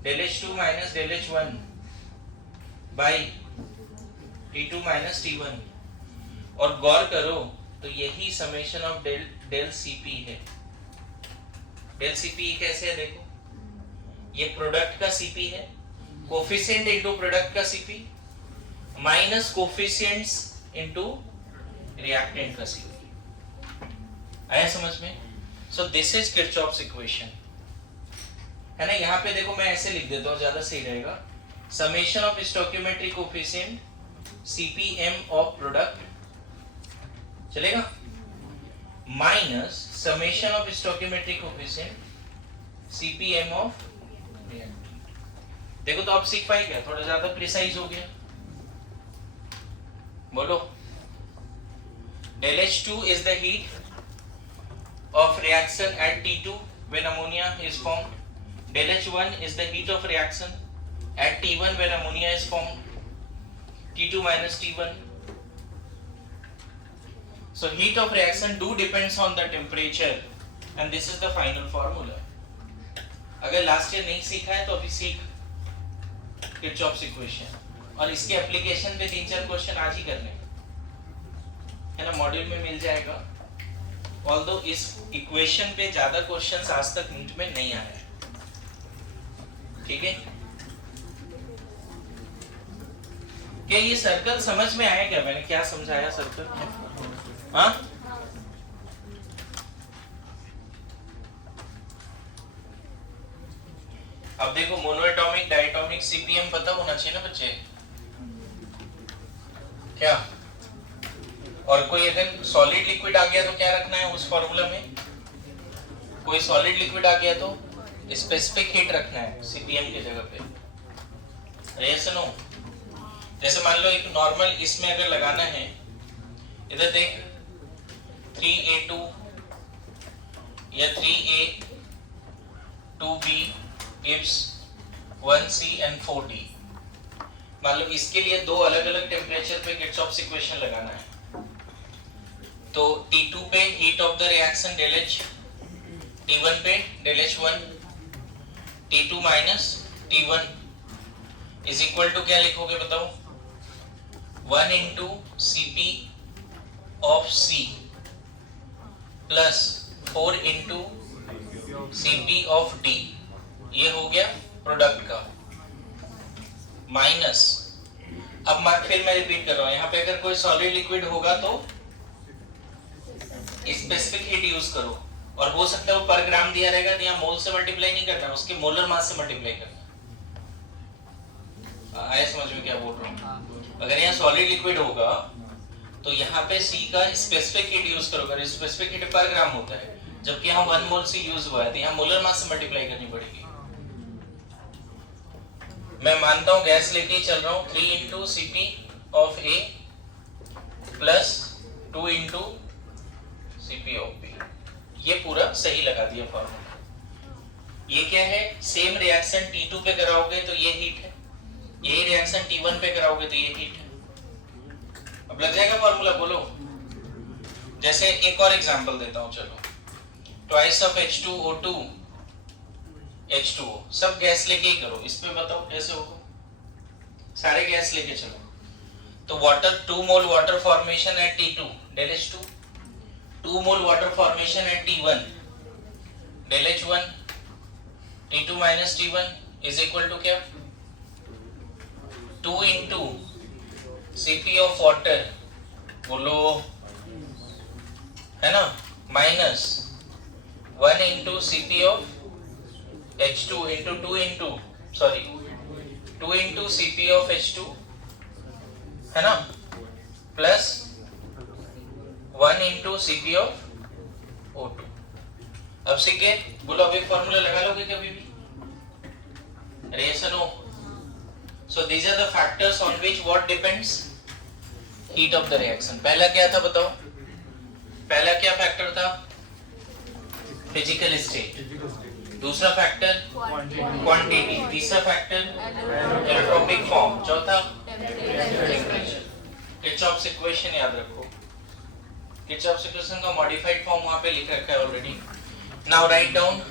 del H2 minus del H1 by T2 minus T1, और गौर करो तो यही समेशन ऑफ del Cp है। del Cp कैसे है देखो, ये प्रोडक्ट का Cp है, कोफिशिएंट इनटू प्रोडक्ट का Cp minus coefficients into reactant का Cp। आया समझ में? सो दिस इज किरचॉफ्स इक्वेशन, है ना। यहाँ पे देखो मैं ऐसे लिख देता हूँ, ज्यादा सही रहेगा, summation of stoichiometric coefficient Cpm of product, चलेगा, minus summation of stoichiometric coefficient Cpm of reactant. देखो तो आप सीख पाए क्या, थोड़ा ज्यादा प्रिसाइज हो गया, बोलो। del H2 is the heat of reaction at T2 when ammonia is formed. Del H1 is the heat of reaction at T1 when ammonia is formed. T2 minus T1. So heat of reaction do depends on the temperature, and this is the final formula. अगर last year नहीं सीखा है तो अभी सीख Kirchhoff's equation, और इसके application पे 3-4 क्वेश्चन आज ही करने, है ना, मॉड्यूल में मिल जाएगा। ऑल्दो इस इक्वेशन पे ज्यादा क्वेश्चंस आज तक नीट में नहीं आए, ठीक है। क्या ये सर्कल समझ में आया क्या, मैंने क्या समझाया सर्कल, हाँ? अब देखो मोनोएटॉमिक डायटोमिक सीपीएम पता होना चाहिए ना बच्चे, क्या? और कोई अगर सॉलिड लिक्विड आ गया तो क्या रखना है उस फॉर्मूला में, कोई सॉलिड लिक्विड आ गया तो स्पेसिफिक हीट रखना है सीपीएम की जगह पे। ये सुनो, जैसे मान लो एक नॉर्मल इसमें अगर लगाना है, इधर देख 3A2 या 3A2B gives 1C and 4D। मान लो इसके लिए दो अलग अलग टेम्परेचर पे किरचॉफ्स इक्वेशन लगाना है, तो T2 पे heat of the reaction del H, T1 पे del H1, T2 minus T1 is equal to क्या लिखोगे बताओ, 1 into Cp of C plus 4 into Cp of D, ये हो गया प्रोडक्ट का, माइनस, अब फिर मैं रिपीट कर रहा हूं, यहाँ पे अगर कोई सॉलिड लिक्विड होगा तो स्पेसिफिक हीट यूज करो, और हो सकता है वो पर ग्राम दिया रहेगा तो यहाँ मोल से मल्टीप्लाई नहीं करना, उसके मोलर मास से मल्टीप्लाई करना। आया समझ में क्या बोल रहा हूँ? अगर यहाँ सॉलिड लिक्विड होगा तो यहाँ पे C का स्पेसिफिक हीट यूज करो, अगर स्पेसिफिक हीट पर ग्राम होता है, जबकि यहाँ 1 मोल C यूज हुआ है तो यहाँ मोलर मास से मल्टीप्लाई करनी पड़ेगी। मैं मानता हूँ गैस लेके चल रहा हूँ, 3 into Cp of A plus 2 into Cp of B, ये पूरा सही लगा दिया फॉर्मूला। ये क्या है, सेम रिएक्शन T2 पे कराओगे तो ये हीट है, यही रिएक्शन T1 पे कराओगे तो ये हीट है। अब लग जाएगा फॉर्मूला, बोलो। जैसे एक और एग्जांपल देता हूँ, चलो, ट्वाइस ऑफ H2O2 H2O, सब गैस लेके ही करो, इस पे बताओ कैसे होगा, सारे गैस लेके चलो। तो water 2 mole water formation at T2 del H2, 2 mole water formation at T1 del H1, T2 minus T1 is equal to क्या, 2 इंटू Cp ऑफ वाटर, बोलो, है ना, minus 1 into Cp of H2 into 2 into Cp of H2, है ना, plus 1 into Cp of O2। अब सीख गए? बोलो अभी फॉर्मूला लगा लोगे कभी भी? Yes or no? So these are the factors on which what depends? Heat of the reaction। पहला क्या था बताओ? पहला क्या फैक्टर था? Physical state. दूसरा फैक्टर क्वांटिटी। तीसरा फैक्टर एलोट्रोपिक फॉर्म। चौथा टेम्परेचर। किरचॉफ्स इक्वेशन याद रखो। किरचॉफ्स इक्वेशन का मॉडिफाइड फॉर्म वहां पे लिख रखा है already. Now write down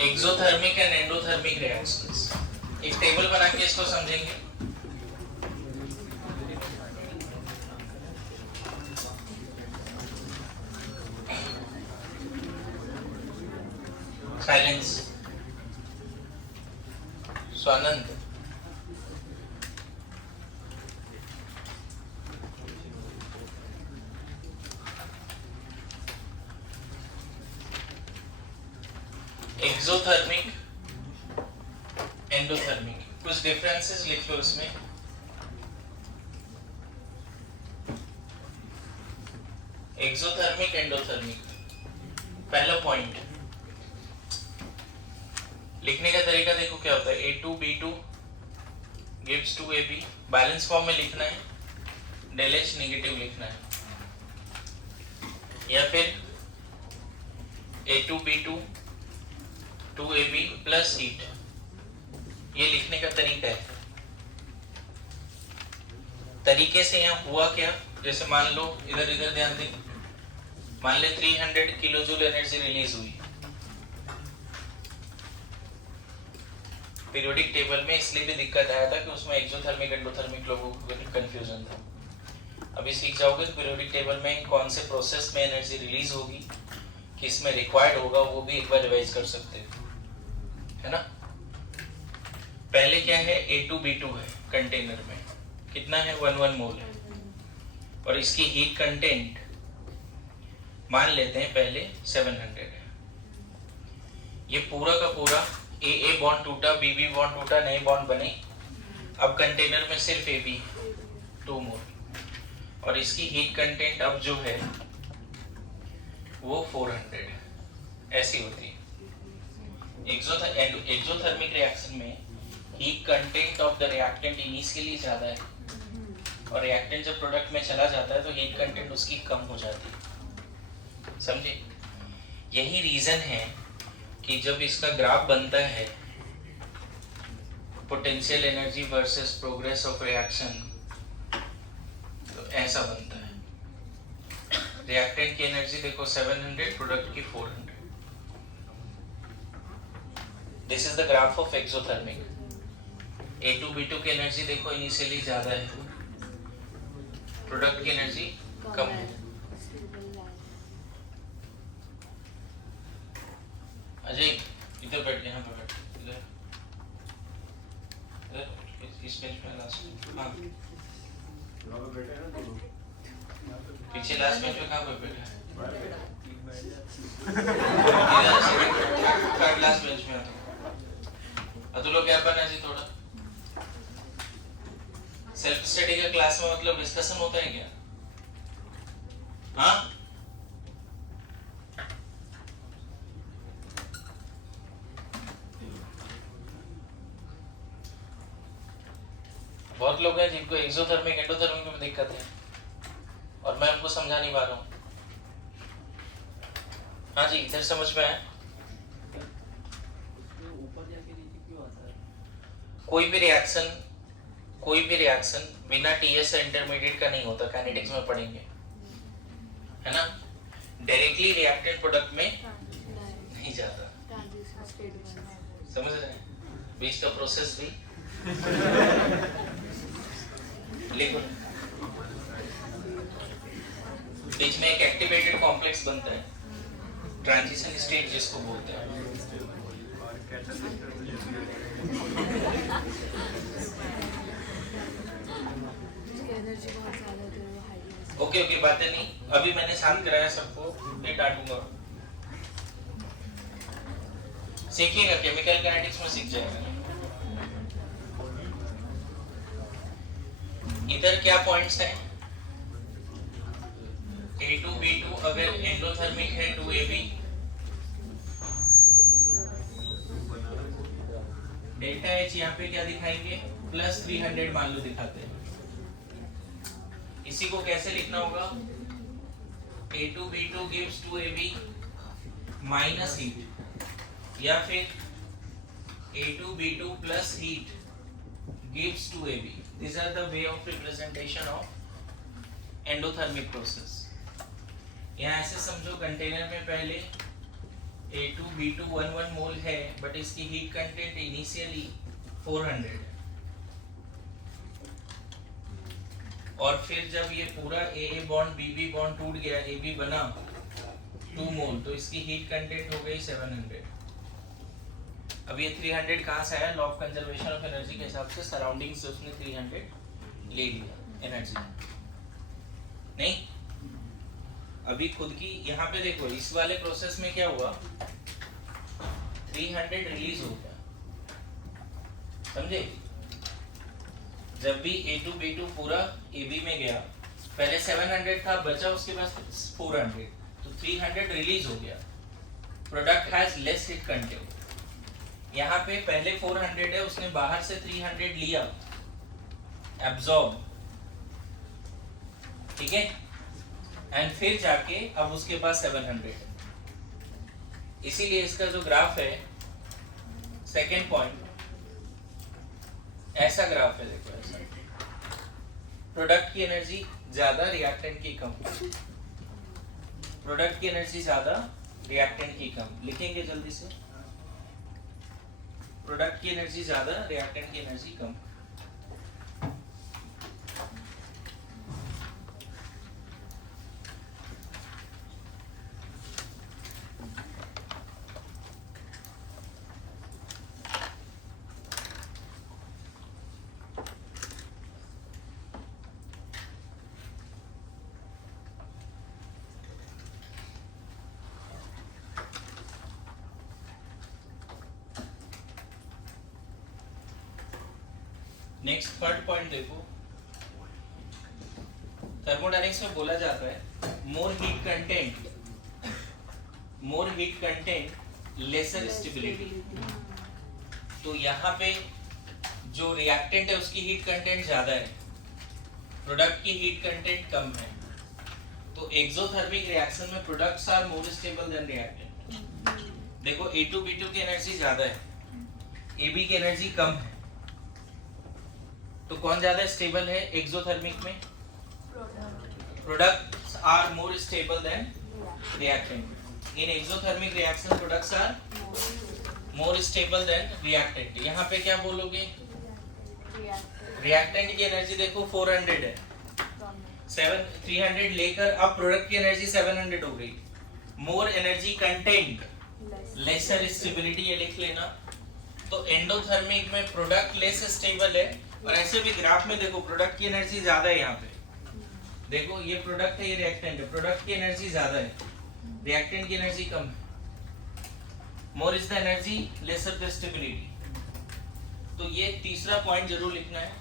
exothermic and endothermic reactions. एक टेबल बना के इसको समझेंगे। साइलेंस। स्वानंद एक्सोथर्मिक एंडोथर्मिक कुछ डिफरेंसेस लिख लो इसमें। एक्सोथर्मिक एंडोथर्मिक पहला पॉइंट लिखने का तरीका देखो क्या होता है। A2B2 gives to AB। Balance form में लिखना है, del H नेगेटिव लिखना है, या फिर A2B2 2AB प्लस हीट, ये लिखने का तरीका है। तरीके से यहाँ हुआ क्या, जैसे मान लो इधर इधर ध्यान दें, मान ले 300 किलो जूल एनर्जी रिलीज हुई पीरियोडिक टेबल में। इसलिए भी दिक्कत आया था कि उसमें एक्सोथर्मिक एंडोथर्मिक लोगों को कंफ्यूजन था। अभी सीख जाओगे पीरियोडिक टेबल में कौन से प्रोसेस में एनर्जी रिलीज होगी, किस में रिक्वायर्ड होगा, वो भी एक बार रिवाइज कर सकते हो, है ना। पहले क्या है, A2B2 है कंटेनर में, कितना है 1 मोल है, और इसकी हीट कंटेंट मान लेते हैं पहले 700 है। ये पूरा का पूरा A बॉन्ड टूटा, B बॉन्ड टूटा, नए बॉन्ड बने। अब कंटेनर में सिर्फ AB 2 मोल, और इसकी हीट कंटेंट अब जो है वो 400 ऐसी होती है। एक्सोथर्मिक रिएक्शन में heat content of the reactant initially ज्यादा है, और रिएक्टेंट जब प्रोडक्ट में चला जाता है तो हीट कंटेंट उसकी कम हो जाती है, समझे। यही रीजन है कि जब इसका ग्राफ बनता है potential energy versus progress of reaction, तो ऐसा बनता है। रिएक्टेंट की एनर्जी देखो 700, प्रोडक्ट की 400। This is the graph of exothermic. A2B2 की एनर्जी देखो इनिशियली ज्यादा है, प्रोडक्ट की एनर्जी कम है। अजय इधर बैठ, यहाँ पे बैठ, इधर इधर इस बेंच पे लास्ट। हाँ पीछे लास्ट बेंच पे कहाँ पे बैठा है? इधर लास्ट बेंच में तो लोग क्या बना जी थोड़ा। सेल्फ स्टडी का क्लास में मतलब डिस्कशन होता है क्या? हाँ बहुत लोग हैं जिनको एक्सोथर्मिक एंडोथर्मिक में दिक्कत है, और मैं उनको समझा नहीं पा रहा हूँ। हाँ जी इधर समझ में आया? कोई भी रिएक्शन बिना टीएस इंटरमीडिएट का नहीं होता, काइनेटिक्स में पढ़ेंगे, है ना। डायरेक्टली रिएक्टेंट प्रोडक्ट में नहीं जाता, समझ रहे हैं। बीच का प्रोसेस भी लिखो। बीच में एक एक्टिवेटेड कॉम्प्लेक्स बनता है, ट्रांजिशन स्टेट जिसको बोलते हैं। ओके बातें नहीं, अभी मैंने शांत कराया सबको, नहीं डांटूंगा। सीखिएगा, केमिकल काइनेटिक्स में सीख जाएगा। इधर क्या पॉइंट्स हैं? A2B2 अगर एंडोथर्मिक है 2AB, डेल्टा H यहाँ पे क्या दिखाएंगे प्लस 300 मान लो दिखाते हैं। इसी को कैसे लिखना होगा, A2B2 gives 2AB minus heat, या फिर A2B2 plus heat gives 2AB. These are the way of representation of endothermic process. यहाँ ऐसे समझो कंटेनर में पहले A2B2 11 मोल है, बट इसकी हीट कंटेंट इनिशियली 400 है, और फिर जब ये पूरा AA बॉन्ड BB बॉन्ड टूट गया, AB बना 2 मोल, तो इसकी हीट कंटेंट हो गई 700। अब ये 300 कहाँ से आया, law of conservation of energy के हिसाब से सराउंडिंग से उसने 300 ले लिया एनर्जी। नहीं, अभी खुद की यहाँ पे देखो, इस वाले प्रोसेस में क्या हुआ, 300 रिलीज हो गया, समझे। जब भी A2B2 पूरा AB में गया, पहले 700 था, बचा उसके पास 400, तो 300 रिलीज हो गया। Product has less heat content. यहाँ पे पहले 400 है, उसने बाहर से 300 लिया, एब्जॉर्ब, ठीक है, एंड फिर जाके अब उसके पास 700 है। इसीलिए इसका जो ग्राफ है, सेकेंड पॉइंट, ऐसा ग्राफ है, देखो ऐसा, प्रोडक्ट की एनर्जी ज्यादा, रिएक्टेंट की कम, प्रोडक्ट की एनर्जी ज्यादा, रिएक्टेंट की कम। लिखेंगे जल्दी से, प्रोडक्ट की एनर्जी ज्यादा, रिएक्टेंट की एनर्जी कम। नेक्स्ट थर्ड पॉइंट देखो, थर्मोडायनेमिक्स में बोला जाता है more heat content lesser stability. तो यहाँ पे जो रिएक्टेंट है उसकी हीट कंटेंट ज्यादा है, प्रोडक्ट की हीट कंटेंट कम है, तो एक्सोथर्मिक रिएक्शन में products are more stable than reactant. देखो A2B2 की एनर्जी ज्यादा है, AB की एनर्जी कम है, तो कौन ज्यादा स्टेबल है एक्सोथर्मिक में, products are more stable than reactant. In exothermic reaction products are more stable than reactant. यहाँ पे क्या बोलोगे, रिएक्टेंट की एनर्जी देखो 400 है, 300 लेकर अब प्रोडक्ट की एनर्जी 700 हो गई, more energy content lesser stability, ये लिख लेना। तो एंडोथर्मिक में प्रोडक्ट लेस स्टेबल है, और ऐसे भी ग्राफ में देखो प्रोडक्ट की एनर्जी ज्यादा है, यहाँ पे देखो ये प्रोडक्ट है, ये रिएक्टेंट है, प्रोडक्ट की एनर्जी ज्यादा है, रिएक्टेंट की एनर्जी कम है। More is the energy, lesser the stability. तो ये तीसरा पॉइंट जरूर लिखना है।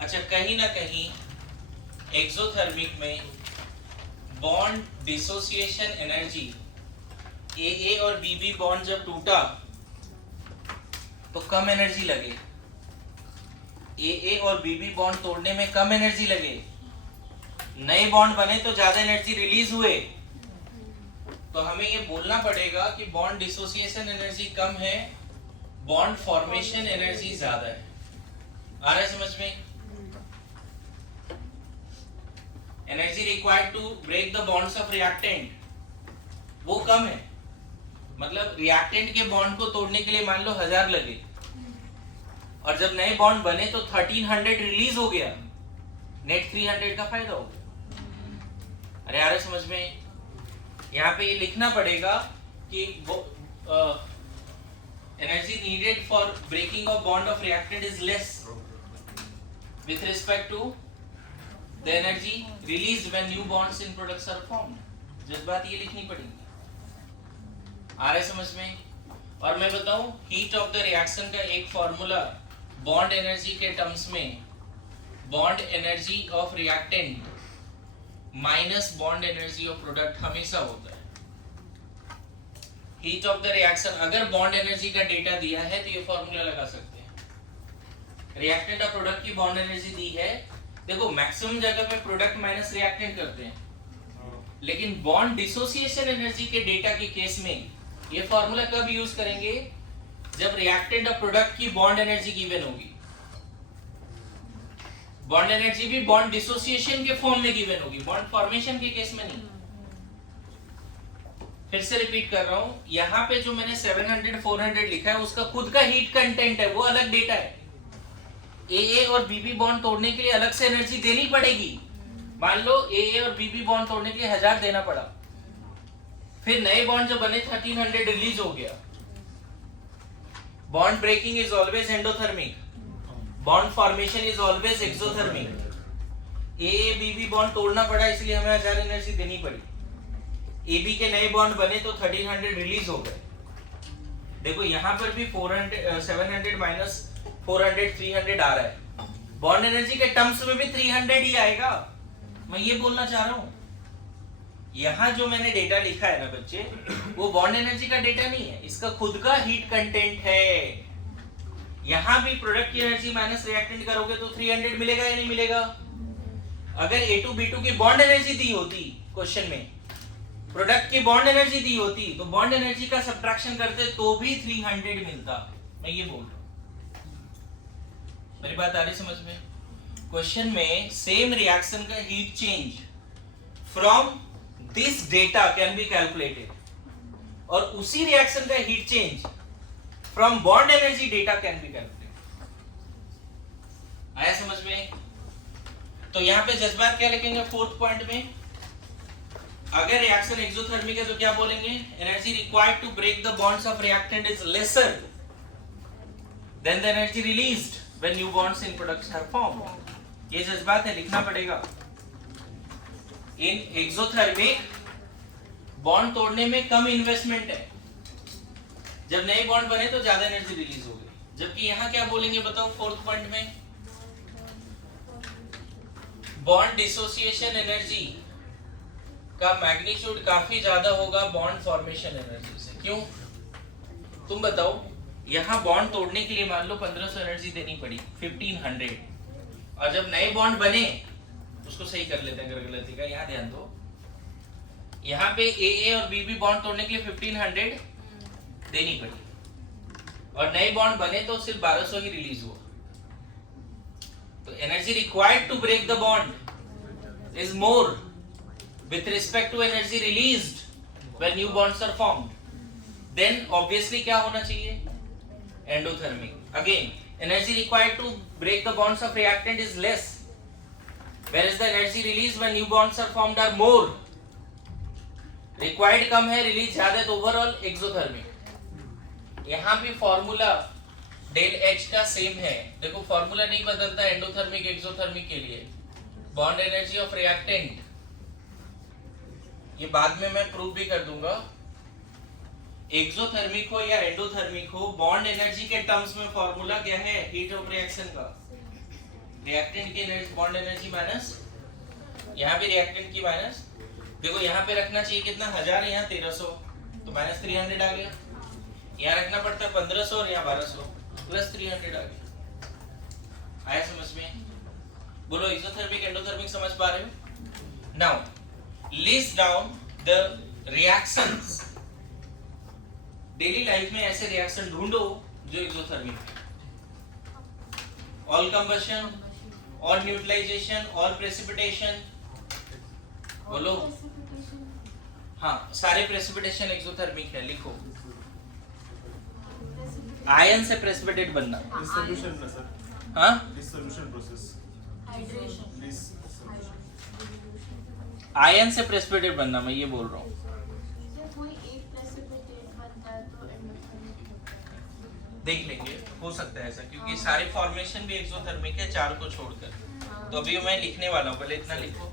अच्छा, कहीं ना कहीं एक्सोथर्मिक में बॉन्ड डिसोसिएशन एनर्जी, AA और BB बॉन्ड जब टूटा तो कम एनर्जी लगे, AA और BB बॉन्ड तोड़ने में कम एनर्जी लगे, नए बॉन्ड बने तो ज्यादा एनर्जी रिलीज हुए। तो हमें ये बोलना पड़ेगा कि बॉन्ड डिसोसिएशन एनर्जी कम है, बॉन्ड फॉर्मेशन एनर्जी ज्यादा है। आ रहा है समझ में? Energy required to break the bonds of reactant वो कम है, मतलब रिएक्टेंट के बॉन्ड को तोड़ने के लिए मान लो 1000 लगे, और जब नए बॉन्ड बने तो 1300 रिलीज हो गया, नेट 300 का फायदा हो गया। अरे आ रहा है समझ में? यहाँ पे ये लिखना पड़ेगा कि energy needed for breaking of bond of reactant is less with respect to the energy released when new bonds in products are formed। जिस बात ये लिखनी पड़ेगी। आ रहा है समझ में? और मैं बताऊं, हीट ऑफ द रिएक्शन का एक फॉर्मूला बॉन्ड एनर्जी के टर्म्स में, bond energy of reactant minus bond energy of product हमेशा होता है। हीट ऑफ द रिएक्शन, अगर बॉन्ड एनर्जी का डेटा दिया है तो ये फॉर्मूला लगा सकते हैं। रिएक्टेंट और प्रोडक्ट की बॉन्ड एनर्जी दी है, देखो मैक्सिमम जगह पे प्रोडक्ट माइनस रिएक्टेंट करते हैं, लेकिन बॉन्ड डिसोसिएशन एनर्जी के डेटा के केस में ये फॉर्मूला कब यूज करेंगे, जब रिएक्टेंट और प्रोडक्ट की बॉन्ड एनर्जी गिवन होगी। बॉन्ड एनर्जी भी बॉन्ड डिसोसिएशन के फॉर्म में गिवन होगी, बॉन्ड फॉर्मेशन के केस में नहीं। फिर से रिपीट कर रहा हूं, यहां पे जो मैंने 700 400 लिखा है उसका खुद का हीट कंटेंट है, वो अलग डेटा है। AA और BB बॉन्ड तोड़ने के लिए अलग से एनर्जी देनी पड़ेगी। मान लो AA और BB बॉन्ड तोड़ने के लिए 1000 देना पड़ा, फिर नए बॉन्ड जो बने 1300 रिलीज हो गया। Bond breaking is always endothermic, bond formation is always exothermic. AA BB bond तोड़ना पड़ा इसलिए हमें 1000 एनर्जी देनी पड़ी। AB के नए बॉन्ड बने तो 1300 रिलीज हो गए। देखो यहां पर भी 700 माइनस 400 300 आ रहा है, बॉन्ड एनर्जी के टर्म्स में भी 300 ही आएगा। मैं ये बोलना चाह रहा हूं, यहां जो मैंने डेटा लिखा है ना बच्चे, वो बॉन्ड एनर्जी का डेटा नहीं है, इसका खुद का हीट कंटेंट है। यहां भी प्रोडक्ट की एनर्जी माइनस रिएक्टेंट करोगे तो 300 मिलेगा या नहीं मिलेगा। अगर A2 B2 की बॉन्ड एनर्जी दी होती क्वेश्चन में, प्रोडक्ट की बॉन्ड एनर्जी दी होती, तो बॉन्ड एनर्जी का सब्ट्रैक्शन करते तो भी 300 मिलता। मैं ये बोल रहा हूं, मेरी बात आ रही समझ में। क्वेश्चन में सेम रिएक्शन का heat change from this data can be calculated, और उसी रिएक्शन का heat change from bond energy data can be calculated. आया समझ में। तो यहां पे जज्बात क्या लिखेंगे फोर्थ पॉइंट में, अगर रिएक्शन एक्सोथर्मिक है तो क्या बोलेंगे, energy required to break the bonds of reactant is lesser than the energy released when new bonds in products are formed. ये जज्बात है, लिखना पड़ेगा। इन एक्सोथर्मिक बॉन्ड तोड़ने में कम इन्वेस्टमेंट है, जब नए बॉन्ड बने तो ज्यादा एनर्जी रिलीज हो गई। जबकि यहां क्या बोलेंगे बताओ फोर्थ पॉइंट में, बॉन्ड डिसोसिएशन एनर्जी का मैग्नीट्यूड काफी ज्यादा होगा बॉन्ड फॉर्मेशन एनर्जी से। क्यों तुम बताओ। यहां बॉन्ड तोड़ने के लिए मान लो 1500 एनर्जी देनी पड़ी, 1500, और जब नए बॉन्ड बने, उसको सही कर लेते हैं अगर गलती का, यहां ध्यान दो। यहां पे AA और BB बॉन्ड तोड़ने के लिए 1500 देनी पड़ी, और नए बॉन्ड बने तो सिर्फ 1200 ही रिलीज हुआ। तो energy required to break the bond is more with respect to energy released when new bonds are formed. Then obviously क्या होना चाहिए, endothermic. Again, energy required to break the bonds of reactant is less, whereas the energy released when new bonds are formed are more. Required कम है, release ज्यादा है, तो overall exothermic। यहाँ भी formula del H का सेम है। देखो formula नहीं बदलता एंडोथर्मिक एक्सोथर्मिक के लिए। बॉन्ड एनर्जी ऑफ रिएक्टेंट, ये बाद में मैं प्रूव भी कर दूंगा, एक्सोथर्मिक हो या एंडोथर्मिक हो, बॉन्ड एनर्जी के टर्म्स में फॉर्मूला क्या है, हीट ऑफ रिएक्शन का। रिएक्टेंट की एनर्जी बॉन्ड एनर्जी माइनस, यहाँ भी रिएक्टेंट की माइनस। देखो यहाँ पे रखना चाहिए कितना, 1000, यहाँ 1300, तो माइनस 300 आ गया। यहाँ रखना पड़ता है 1500 और यहाँ 1200, प्लस 300 आ गया। आया समझ में। बोलो एक्सोथर्मिक एंडोथर्मिक समझ पा रहे हो। Now list down the reactions। Daily life में ऐसे रिएक्शन ढूंढो जो एक्सोथर्मिक है। ऑल कंबशन, और न्यूट्रलाइजेशन, और प्रेसिपिटेशन। बोलो। हाँ, सारे प्रेसिपिटेशन एक्सोथर्मिक है, लिखो। आयन से प्रेसिपिटेट बनना। डिसोल्यूशन में सर। हाँ, डिसोल्यूशन प्रोसेस। हाइड्रेशन। आयन से प्रेसिपिटेट बनना, मैं ये बोल रहा हूँ। कोई एक प्रेसिपिटेट बनता है तो एंडोथर्मिक होता है। देख लेंगे, हो सकता है ऐसा, क्योंकि सारे फॉर्मेशन भी एक्सोथर्मिक है 4 को छोड़कर। तो अभी मैं लिखने वाला हूँ, पहले इतना लिखो।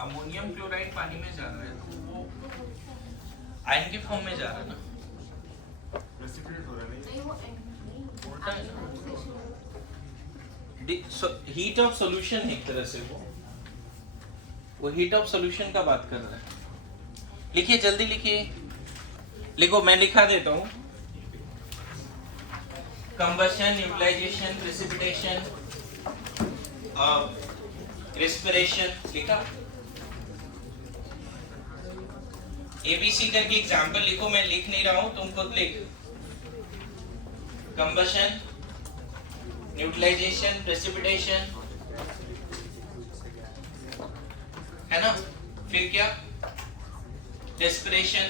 अमोनियम क्लोराइड पानी में जा रहा है तो वो आयन के फॉर्म में जा रहा है ना, प्रेसिपिटेट हो रहा है नहीं नहीं वो नहीं उल्टा है ना। नहीं हीट ऑफ सॉल्यूशन है एक तरह से, वो हीट ऑफ सॉल्यूशन का बात कर रहा है। लिखिए जल्दी लिखिए, लिखो मैं लिखा देता हूँ। कंबशन, न्यूट्रलाइजेशन, प्रेसिपिटेशन, रेस्पिरेशन, लिखा। एबीसी करके एग्जांपल लिखो, मैं लिख नहीं रहा हूं, तुम खुद लिख। कंबशन, न्यूट्रलाइजेशन, प्रेसिपिटेशन, है ना। फिर क्या, रेस्पिरेशन।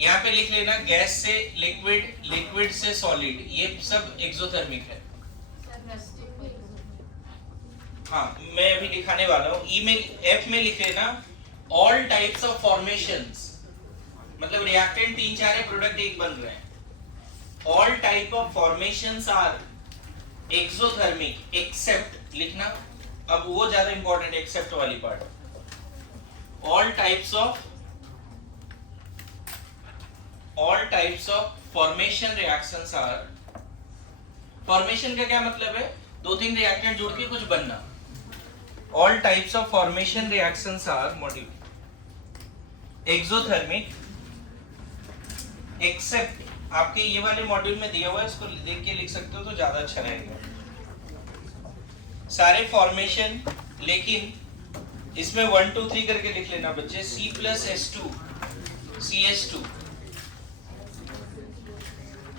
यहाँ पे लिख लेना गैस से लिक्विड, लिक्विड से सॉलिड, ये सब एक्सोथर्मिक है। सर रेस्टिंग पे हाँ मैं अभी दिखाने वाला हूँ। ई में एफ में लिख लेना ऑल टाइप्स ऑफ फॉर्मेशंस, मतलब रिएक्टेंट 3-4 है, प्रोडक्ट एक बन रहे हैं। All type of formations are exothermic except, लिखना अब वो ज्यादा इंपॉर्टेंट, एक्सेप्ट वाली part. All types of formation reactions are, formation का क्या मतलब है, 2-3 रिएक्टेंट जुड़ के कुछ बनना। All types of formation reactions are module exothermic except, आपके ये वाले मॉड्यूल में दिया हुआ है, इसको देख के लिख सकते हो तो ज्यादा अच्छा रहेगा। सारे फॉर्मेशन, लेकिन इसमें 1 2 3 करके लिख लेना बच्चे। C+H2 CH2,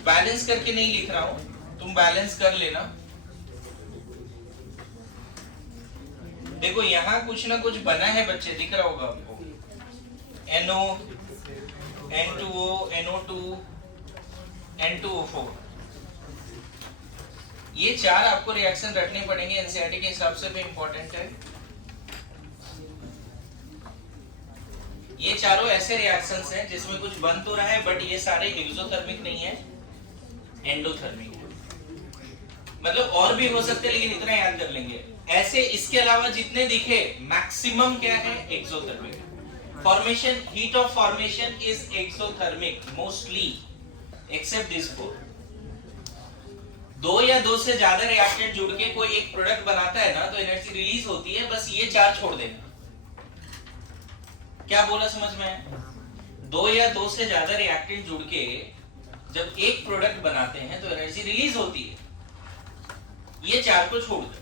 बैलेंस करके नहीं लिख रहा हूं, तुम बैलेंस कर लेना। देखो यहाँ कुछ ना कुछ बना है बच्चे, दिख रहा होगा आपको। NO, N2O, NO2, N2O4, ये 4 आपको रिएक्शन रखने पड़ेंगे, एनसीईआरटी के हिसाब से भी इंपॉर्टेंट है। ये चारों ऐसे रिएक्शंस हैं जिसमें कुछ बन तो रहा है, बट ये सारे एक्सोथर्मिक नहीं है, एंडोथर्मिक है। मतलब और भी हो सकते हैं, लेकिन इतना याद कर लेंगे। ऐसे इसके अलावा जितने दिखे मैक्सिमम क्या है, exothermic. Formation, heat of formation is exothermic mostly except this 4। 2 या 2 से ज्यादा रिएक्टेंट जुड़ के कोई एक प्रोडक्ट बनाता है ना, तो एनर्जी रिलीज होती है। बस ये 4 छोड़ देना। क्या बोला समझ में? 2 या 2 से ज्यादा रिएक्टेंट जुड़ के जब एक प्रोडक्ट बनाते हैं तो एनर्जी रिलीज होती है। ये 4 को छोड़ दो,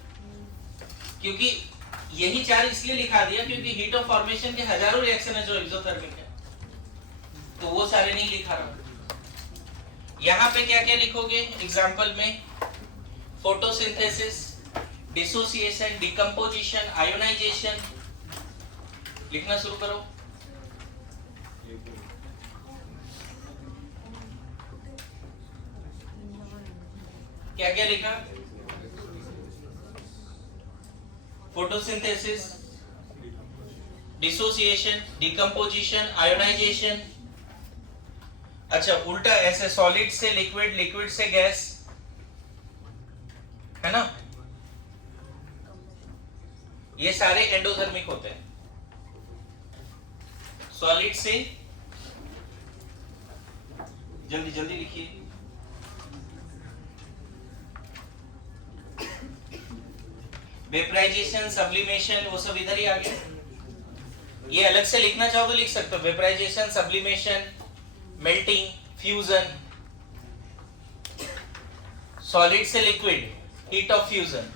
क्योंकि यही 4 इसलिए लिखा दिया क्योंकि हीट ऑफ फॉर्मेशन के हजारों रिएक्शन है जो एक्सोथर्मिक है, तो वो सारे नहीं लिखा रहा। यहाँ पे क्या क्या लिखोगे एग्जाम्पल में? फोटोसिंथेसिस, डिसोसिएशन, डिकम्पोजिशन, आयोनाइजेशन, लिखना शुरू करो। क्या क्या लिखा? Photosynthesis, dissociation, decomposition, ionization. अच्छा उल्टा ऐसे सॉलिड से लिक्विड, लिक्विड से गैस, है ना। ये सारे एंडोथर्मिक होते हैं। सॉलिड से, जल्दी जल्दी लिखिए। वेपराइजेशन, सब्लिमेशन, वो सब इधर ही आ गया। ये अलग से लिखना चाहो तो लिख सकते हो। Vaporisation, sublimation, melting, fusion. Solid से liquid, heat of fusion.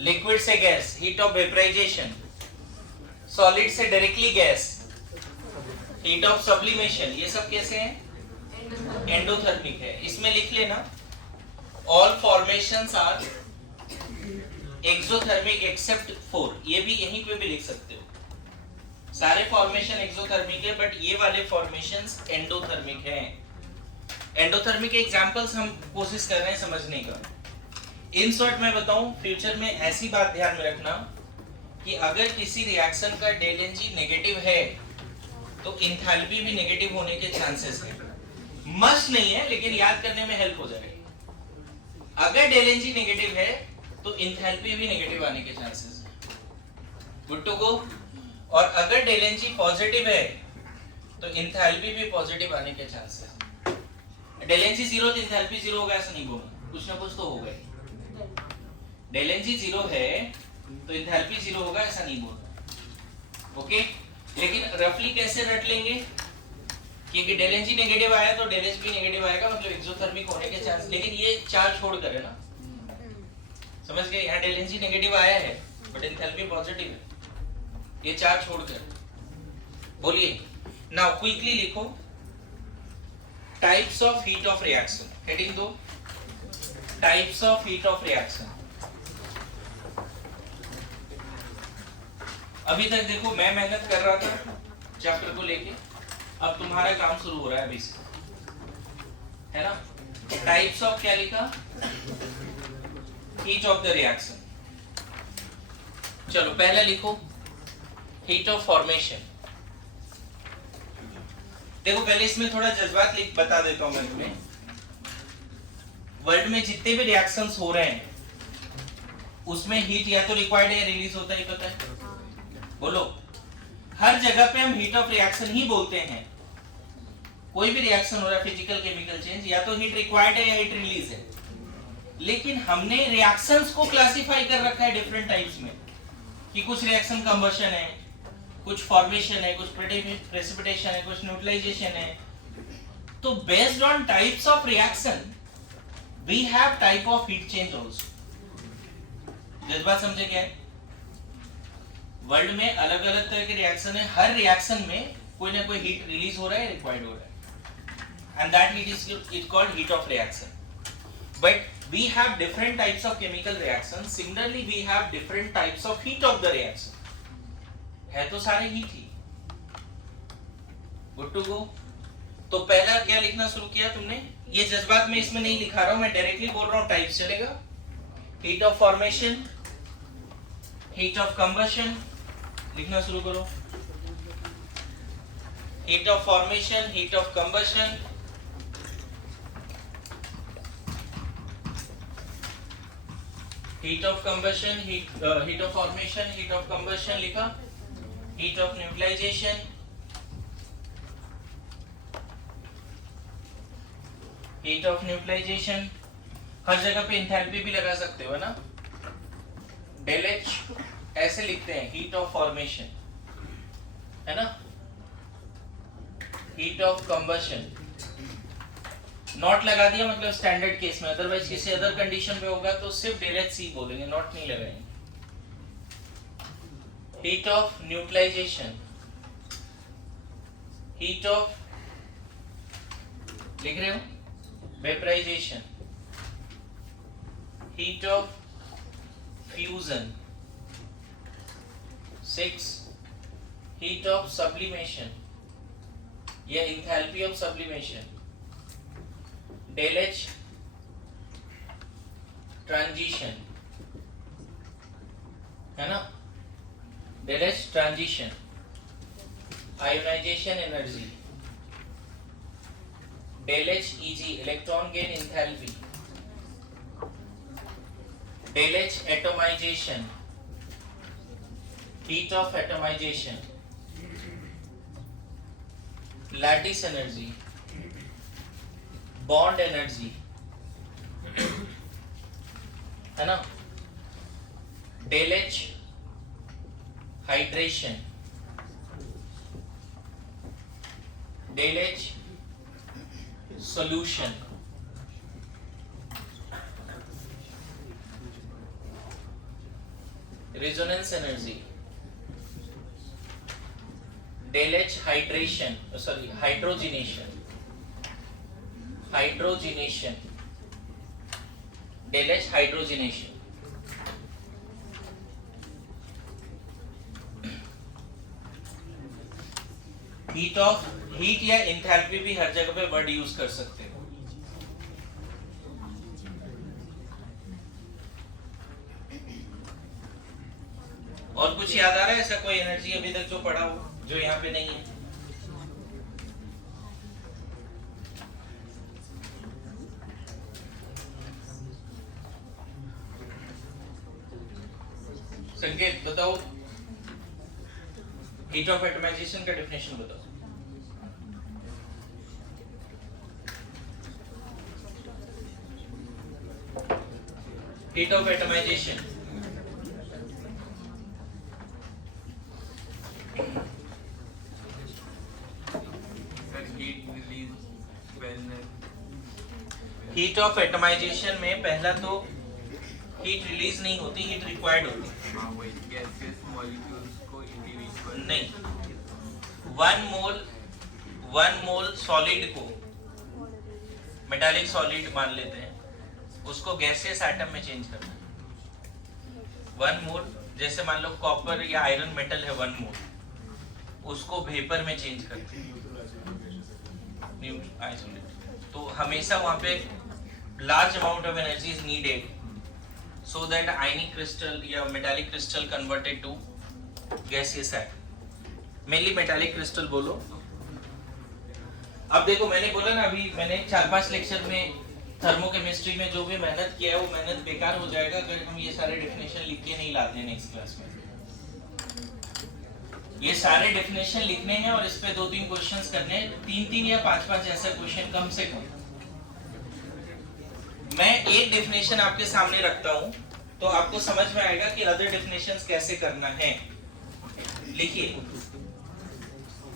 Liquid से gas, heat of vaporisation. Solid से directly gas, heat of sublimation. ये सब कैसे हैं? एंडोथर्मिक है। इसमें लिख लेना all formations are exothermic except 4। ये भी यहीं पे भी लिख सकते हो। सारे फॉर्मेशन एक्सोथर्मिक है, बट ये वाले फॉर्मेशंस एंडोथर्मिक हैं। एंडोथर्मिक के एग्जांपल्स हम कोशिश कर रहे हैं समझने का। इन शॉर्ट मैं बताऊं, फ्यूचर में ऐसी बात ध्यान में रखना कि अगर किसी रिएक्शन का डेल एन जी नेगेटिव है तो एंथैल्पी भी नेगेटिव होने के चांसेस हैं। मस्ट नहीं है, लेकिन याद करने में हेल्प हो जाएगी। अगर डेल एन जी नेगेटिव है तो एंथैल्पी भी नेगेटिव आने के चांसेस हैं। Good to go. और अगर डेल एन जी पॉजिटिव है तो इंथैल्पी भी पॉजिटिव आने के chances. Del N G zero तो इंथैल्पी जीरो होगा ऐसा नहीं बोलना, कुछ ना कुछ तो होगा ही। डेल एन जी जीरो है तो इंथैल्पी जीरो होगा ऐसा नहीं बोलना, ओके। लेकिन रफली कैसे रट लेंगे, क्योंकि डेल एन जी नेगेटिव आया तो डेल एच भी नेगेटिव आएगा, मतलब एक्सोथर्मिक होने के चांस। लेकिन ये चार छोड़ कर है ना, समझ गए, यहाँ डेल एन जी नेगेटिव आया है बट एंथैल्पी पॉजिटिव है, ये चार छोड़कर। बोलिए नाउ क्विकली लिखो types of heat of reaction. Heading दो, types of heat of reaction. अभी तक देखो मैं मेहनत कर रहा था चैप्टर को लेके, अब तुम्हारा काम शुरू हो रहा है अभी से, है ना। टाइप्स ऑफ क्या लिखा, हीट ऑफ द रिएक्शन। चलो पहला लिखो हीट ऑफ फॉर्मेशन। देखो पहले इसमें थोड़ा जज्बात लिख बता देता हूं मैं तुम्हें। वर्ल्ड में जितने भी रिएक्शंस हो रहे हैं उसमें हीट या तो रिक्वायर्ड है या रिलीज होता है, पता है? बोलो, हर जगह पे हम हीट ऑफ रिएक्शन ही बोलते हैं। कोई भी रिएक्शन हो रहा है फिजिकल केमिकल चेंज, या तो हीट रिक्वायर्ड है या हीट रिलीज है। लेकिन हमने रिएक्शंस को क्लासिफाई कर रखा है डिफरेंट टाइप्स में, कि कुछ रिएक्शन कंबशन है, कुछ फॉर्मेशन है, कुछ प्रेसिपिटेशन है, कुछ न्यूट्रलाइजेशन है। तो based on types of reaction we have type of heat change also. इस बात समझे क्या है? वर्ल्ड में अलग अलग तरह के रिएक्शन है, हर रिएक्शन में कोई ना कोई हीट रिलीज हो रहा है, रिक्वायर्ड हो रहा है, and that heat is called heat of reaction. But we have different types of chemical reaction, similarly we have different types of heat of the reaction. है तो सारे हीट ही। Good to go. तो पहला क्या लिखना शुरू किया तुमने? ये जज्बात में इसमें नहीं लिखा रहा हूं, मैं डायरेक्टली बोल रहा हूं, टाइप्स चलेगा। Heat of formation, heat of combustion, लिखना शुरू करो। Heat of formation, heat of combustion, heat of combustion, heat of formation, heat of combustion लिखा। Heat of neutralisation, heat of neutralisation. हर जगह पे एंथैल्पी भी लगा सकते हो, है ना। डेल एच ऐसे लिखते हैं, हीट ऑफ फॉर्मेशन, है ना। हीट ऑफ कंबशन नॉट लगा दिया, मतलब स्टैंडर्ड केस में। अदरवाइज किसी अदर कंडीशन पे होगा तो सिर्फ डेल एच सी बोलेंगे, नॉट नहीं लगाएंगे। Heat of neutralisation, heat of, लिख रहे हो, vaporisation, heat of fusion, 6 heat of sublimation या enthalpy of sublimation, del H transition, है ना, del H transition, ionisation energy, del H EG electron gain enthalpy, del H atomisation, heat of atomisation, lattice energy, bond energy, है ना, del H hydration, del H solution, resonance energy, del H hydration, sorry hydrogenation, hydrogenation, del H hydrogenation. Heat of, heat या enthalpy भी हर जगह पे word use कर सकते हो। और कुछ याद आ रहा है ऐसा कोई एनर्जी अभी तक जो पढ़ा हो जो यहाँ पे नहीं है? संकेत बताओ। हीट ऑफ एटमाइजेशन का डेफिनेशन बताओ। Heat of atomization Sir, heat release when heat of atomization में पहला तो हीट रिलीज नहीं होती, हीट रिक्वायर्ड होती हाँ वही gaseous molecules को individual नहीं। वन मोल सॉलिड को, मेटालिक सॉलिड मान लेते हैं, उसको गैसियस एटम में चेंज करना है। वन मोल, जैसे मान लो कॉपर या आयरन मेटल है 1 मोल, उसको वेपर में चेंज करते हैं, न्यूट्रल आइसोलेट। तो हमेशा वहां पे large amount of energy is needed so that ionic crystal या metallic crystal converted to gaseous atom। mainly metallic crystal बोलो। अब देखो मैंने बोला ना, अभी मैंने 4-5 लेक्चर में थर्मोकेमिस्ट्री में जो भी मेहनत किया है वो मेहनत बेकार हो जाएगा अगर हम ये सारे डेफिनेशन लिख के नहीं लाते नेक्स्ट क्लास में। ये सारे डेफिनेशन लिखने हैं और इस पे 2-3 क्वेश्चंस करने हैं, 3-3 या 5-5 ऐसे क्वेश्चन कम से कम। मैं एक डेफिनेशन आपके सामने रखता हूं तो आपको समझ में आएगा कि अदर डेफिनेशंस कैसे करना है। लिखिए,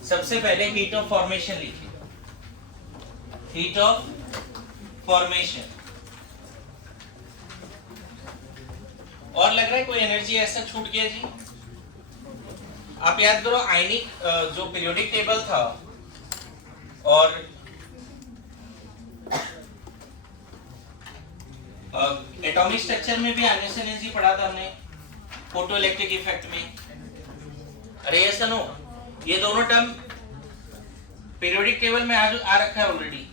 सबसे पहले हीट ऑफ फॉर्मेशन लिखिए। Heat of formation. और लग रहा है कोई एनर्जी ऐसा छूट गया जी? आप याद करो, आयनिक जो पीरियोडिक टेबल था और एटॉमिक स्ट्रक्चर में भी आयनियस एनर्जी पढ़ा था हमने फोटो इलेक्ट्रिक इफेक्ट में। अरे ये सुनो, ये दोनों टर्म पीरियोडिक टेबल में आ रखा है ऑलरेडी,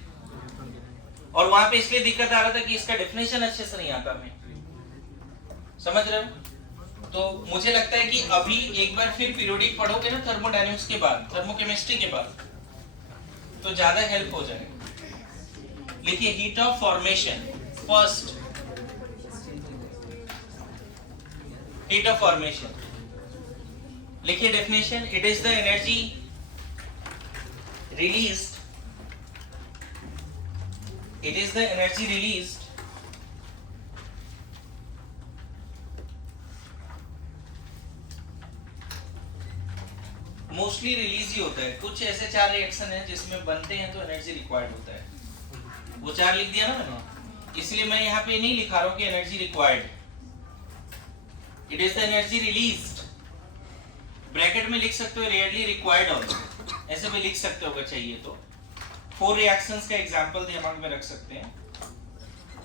और वहां पे इसलिए दिक्कत आ रहा था कि इसका डेफिनेशन अच्छे से नहीं आता हमें, समझ रहे हो? तो मुझे लगता है कि अभी एक बार फिर पीरियोडिक पढ़ोगे ना थर्मोडायनेमिक्स के बाद, थर्मोकेमिस्ट्री के बाद, तो ज्यादा हेल्प हो जाएगा। लिखिए heat of formation. First heat of formation, लिखिए definition, it is the energy released, it is the energy released mostly release ही होता है, कुछ ऐसे 4 रिएक्शन हैं जिसमें बनते हैं तो एनर्जी रिक्वायर्ड होता है, वो 4 लिख दिया ना मैंने, इसलिए मैं यहाँ पे नहीं लिखा रहा हूँ कि energy required. It is the energy released, bracket में लिख सकते हो रेयरली रिक्वायर्ड ऑल्सो, ऐसे भी लिख सकते हो अगर चाहिए तो। 4 रिएक्शंस का एग्जांपल दिमाग में रख सकते हैं।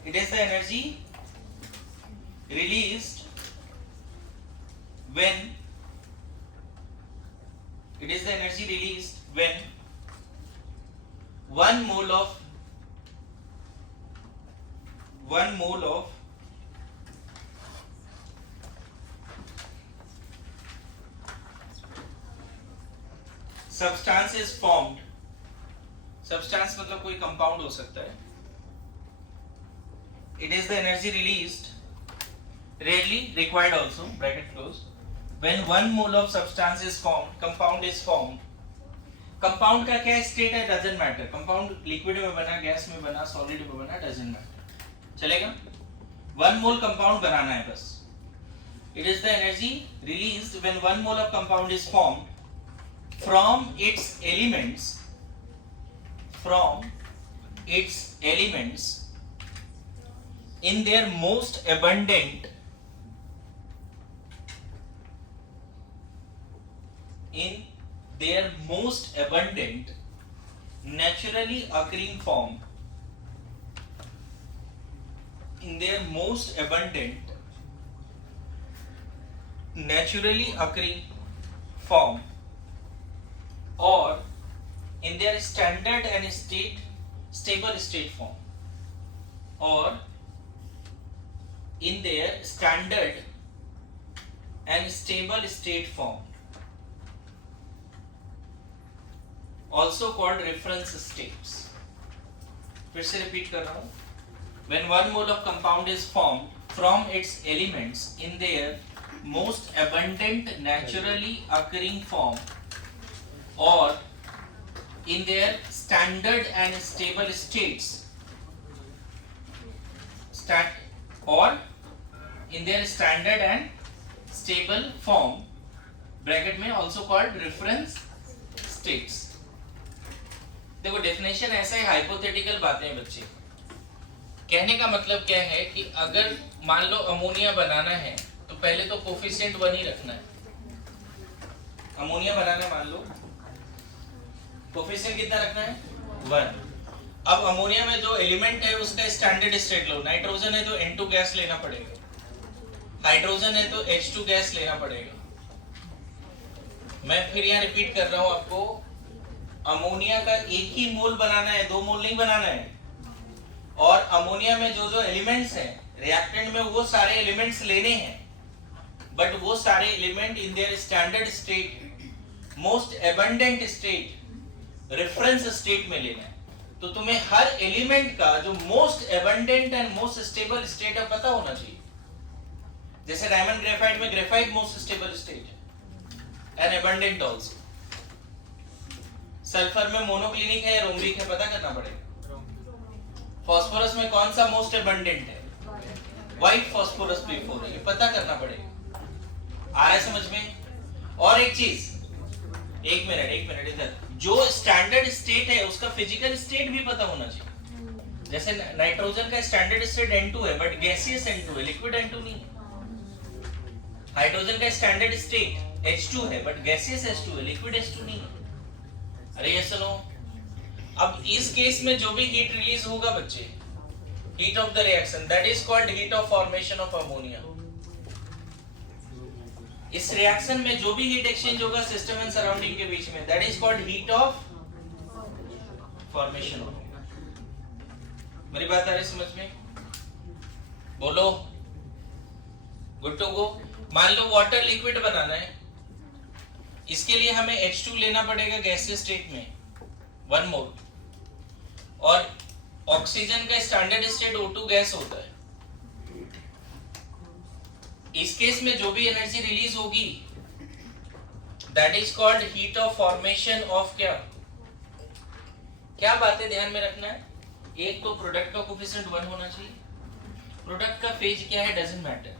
It is the energy released when, it is the energy released when 1 mole of substance is formed, substance मतलब कोई कंपाउंड हो सकता है। It is the energy released, rarely required also, bracket close, when 1 mole of substance is formed, compound is formed। Compound का क्या state है doesn't matter, compound liquid में बना, गैस में बना, सॉलिड में बना, डजंट मैटर, चलेगा। 1 मोल कंपाउंड बनाना है बस। It is the energy released when 1 mole of compound is formed from its elements in their most abundant naturally occurring form, in their most abundant naturally occurring form, or in their standard and stable state form, or in their standard and stable state form, also called reference states। फिर से repeat कर रहा हूँ, when 1 mole of compound is formed from its elements in their most abundant naturally occurring form, or in their standard and stable states, or in their standard and stable form, bracket में also called reference states। देखो definition ऐसा है, hypothetical बातें हैं बच्चे। कहने का मतलब क्या है कि अगर मान लो अमोनिया बनाना है तो पहले तो कोफिशिएंट 1 ही रखना है। अमोनिया बनाना मान लो, कोफिशिएंट कितना रखना है 1। अब अमोनिया में जो एलिमेंट है उसका स्टैंडर्ड स्टेट लो, नाइट्रोजन है तो N2 गैस लेना पड़ेगा, हाइड्रोजन है तो H2 गैस लेना पड़ेगा। मैं फिर यहाँ रिपीट कर रहा हूँ आपको, अमोनिया का एक ही मोल बनाना है, 2 मोल नहीं बनाना है। और अमोनिया में जो जो एलिमेंट्स हैं रिएक्टेंट में वो सारे एलिमेंट्स लेने हैं, बट वो सारे element in their standard state, most abundant state, reference state में लेना है। तो तुम्हें हर एलिमेंट का जो most abundant and most stable state है पता होना चाहिए। जैसे डायमंड ग्रेफाइट में ग्रेफाइट मोस्ट स्टेबल स्टेट है एंड एबंडेंट आल्सो। सल्फर में मोनोक्लिनिक है या रोम्बिक है पता करना पड़ेगा। फास्फोरस में कौन सा मोस्ट एबंडेंट है, व्हाइट फास्फोरस P4 है, ये पता करना पड़ेगा। आ रहा है समझ में? और एक चीज, एक मिनट इधर, जो स्टैंडर्ड स्टेट है उसका फिजिकल स्टेट भी पता होना चाहिए। जैसे नाइट्रोजन का स्टैंडर्ड स्टेट N2 है बट गैसियस N2 है, लिक्विड N2 नहीं है। हाइड्रोजन का स्टैंडर्ड स्टेट H2 है बट गैसियस H2 है, लिक्विड H2 नहीं है। अरे ये सुनो, अब इस केस में जो भी हीट रिलीज होगा बच्चे, heat of the reaction, that is called heat of formation of ammonia. इस रिएक्शन में जो भी हीट एक्सचेंज होगा सिस्टम एंड सराउंडिंग के बीच में, that is called heat of formation. मेरी बात आ रही समझ में? बोलो, गुड टू गो। मान लो वाटर लिक्विड बनाना है, इसके लिए हमें H2 लेना पड़ेगा गैसियस स्टेट में 1 मोल, और ऑक्सीजन का स्टैंडर्ड स्टेट O2 गैस होता है। इस केस में जो भी एनर्जी रिलीज होगी that is called heat of formation of क्या बातें ध्यान में रखना है। एक तो प्रोडक्ट का कोफिशिएंट 1 होना चाहिए, प्रोडक्ट का फेज क्या है डजंट मैटर,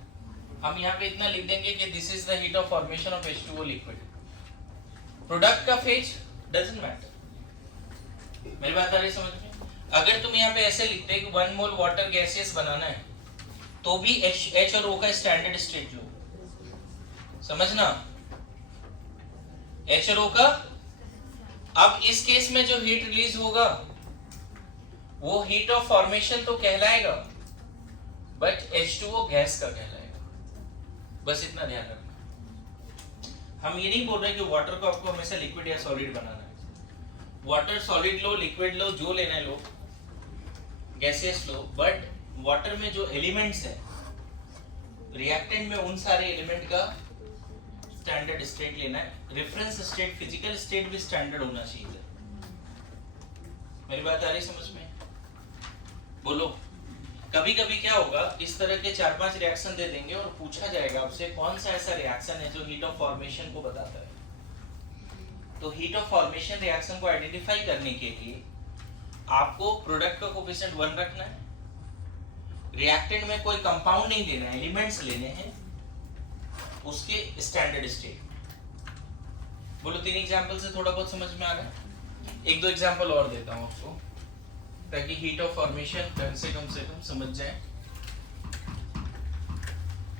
हम यहाँ पे इतना लिख देंगे कि this is the heat of formation of H2O liquid. Product का फेज डजंट मैटर। मेरी बात आ रही समझ में? अगर तुम यहाँ पे ऐसे लिखते कि 1 मोल वाटर गैसियस बनाना है तो भी H और O का स्टैंडर्ड स्टेट लो, समझना, H और O का। अब इस केस में जो हीट रिलीज होगा वो हीट ऑफ फॉर्मेशन तो कहलाएगा बट H2O गैस का कहलाएगा। बस इतना ध्यान रखना। हम ये नहीं बोल रहे कि वाटर को आपको हमेशा लिक्विड या सॉलिड बनाना है। वाटर सॉलिड लो, लिक्विड लो, जो लेना है लो, गैसेस लो, बट वाटर में जो एलिमेंट्स है रिएक्टेंट में उन सारे एलिमेंट का स्टैंडर्ड स्टेट लेना है। रेफरेंस स्टेट, फिजिकल स्टेट भी स्टैंडर्ड होना चाहिए। मेरी बात आ रही समझ में? बोलो। कभी कभी क्या होगा, इस तरह के 4-5 रिएक्शन दे देंगे और पूछा जाएगा आपसे कौन सा ऐसा रिएक्शन है जो हीट ऑफ फॉर्मेशन को बताता है। तो हीट ऑफ फॉर्मेशन रिएक्शन को आइडेंटिफाई करने के लिए आपको प्रोडक्ट का कोफिशिएंट 1 रखना है, रिएक्टेंट में कोई कंपाउंड नहीं देना है, एलिमेंट्स लेने हैं, उसके स्टैंडर्ड स्टेट। बोलो 3 एग्जांपल से थोड़ा बहुत समझ में आ रहा है? 1-2 एग्जांपल और देता हूं आपको ताकि हीट ऑफ फॉर्मेशन ढंग से कम समझ जाए।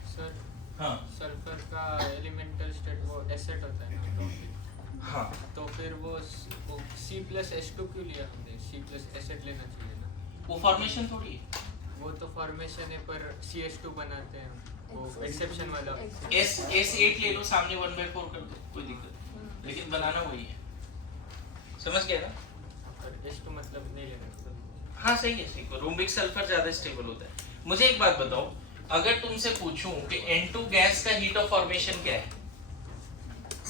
सर, हाँ, सल्फर का एलिमेंटल स्टेट वो एसिड होता है ना, हाँ, तो फिर वो C+H2 क्यों लिया हमने? C+ एसिड लेना चाहिए ना। वो फॉर्मेशन थोड़ी है, वो तो फॉर्मेशन है पर CH2 बनाते हैं, वो एक्सेप्शन वाला। S8 ले लो, सामने 1/4 कर दो, कोई दिक्कत नहीं, लेकिन बनाना वही है। समझ गया ना? पर H2 मतलब नहीं लेना। हाँ सही है, सही है। रूबिक सल्फर ज्यादा स्टेबल होता है। मुझे एक बात बताओ, अगर तुमसे पूछूं कि N2 गैस का हीट ऑफ फॉर्मेशन क्या है,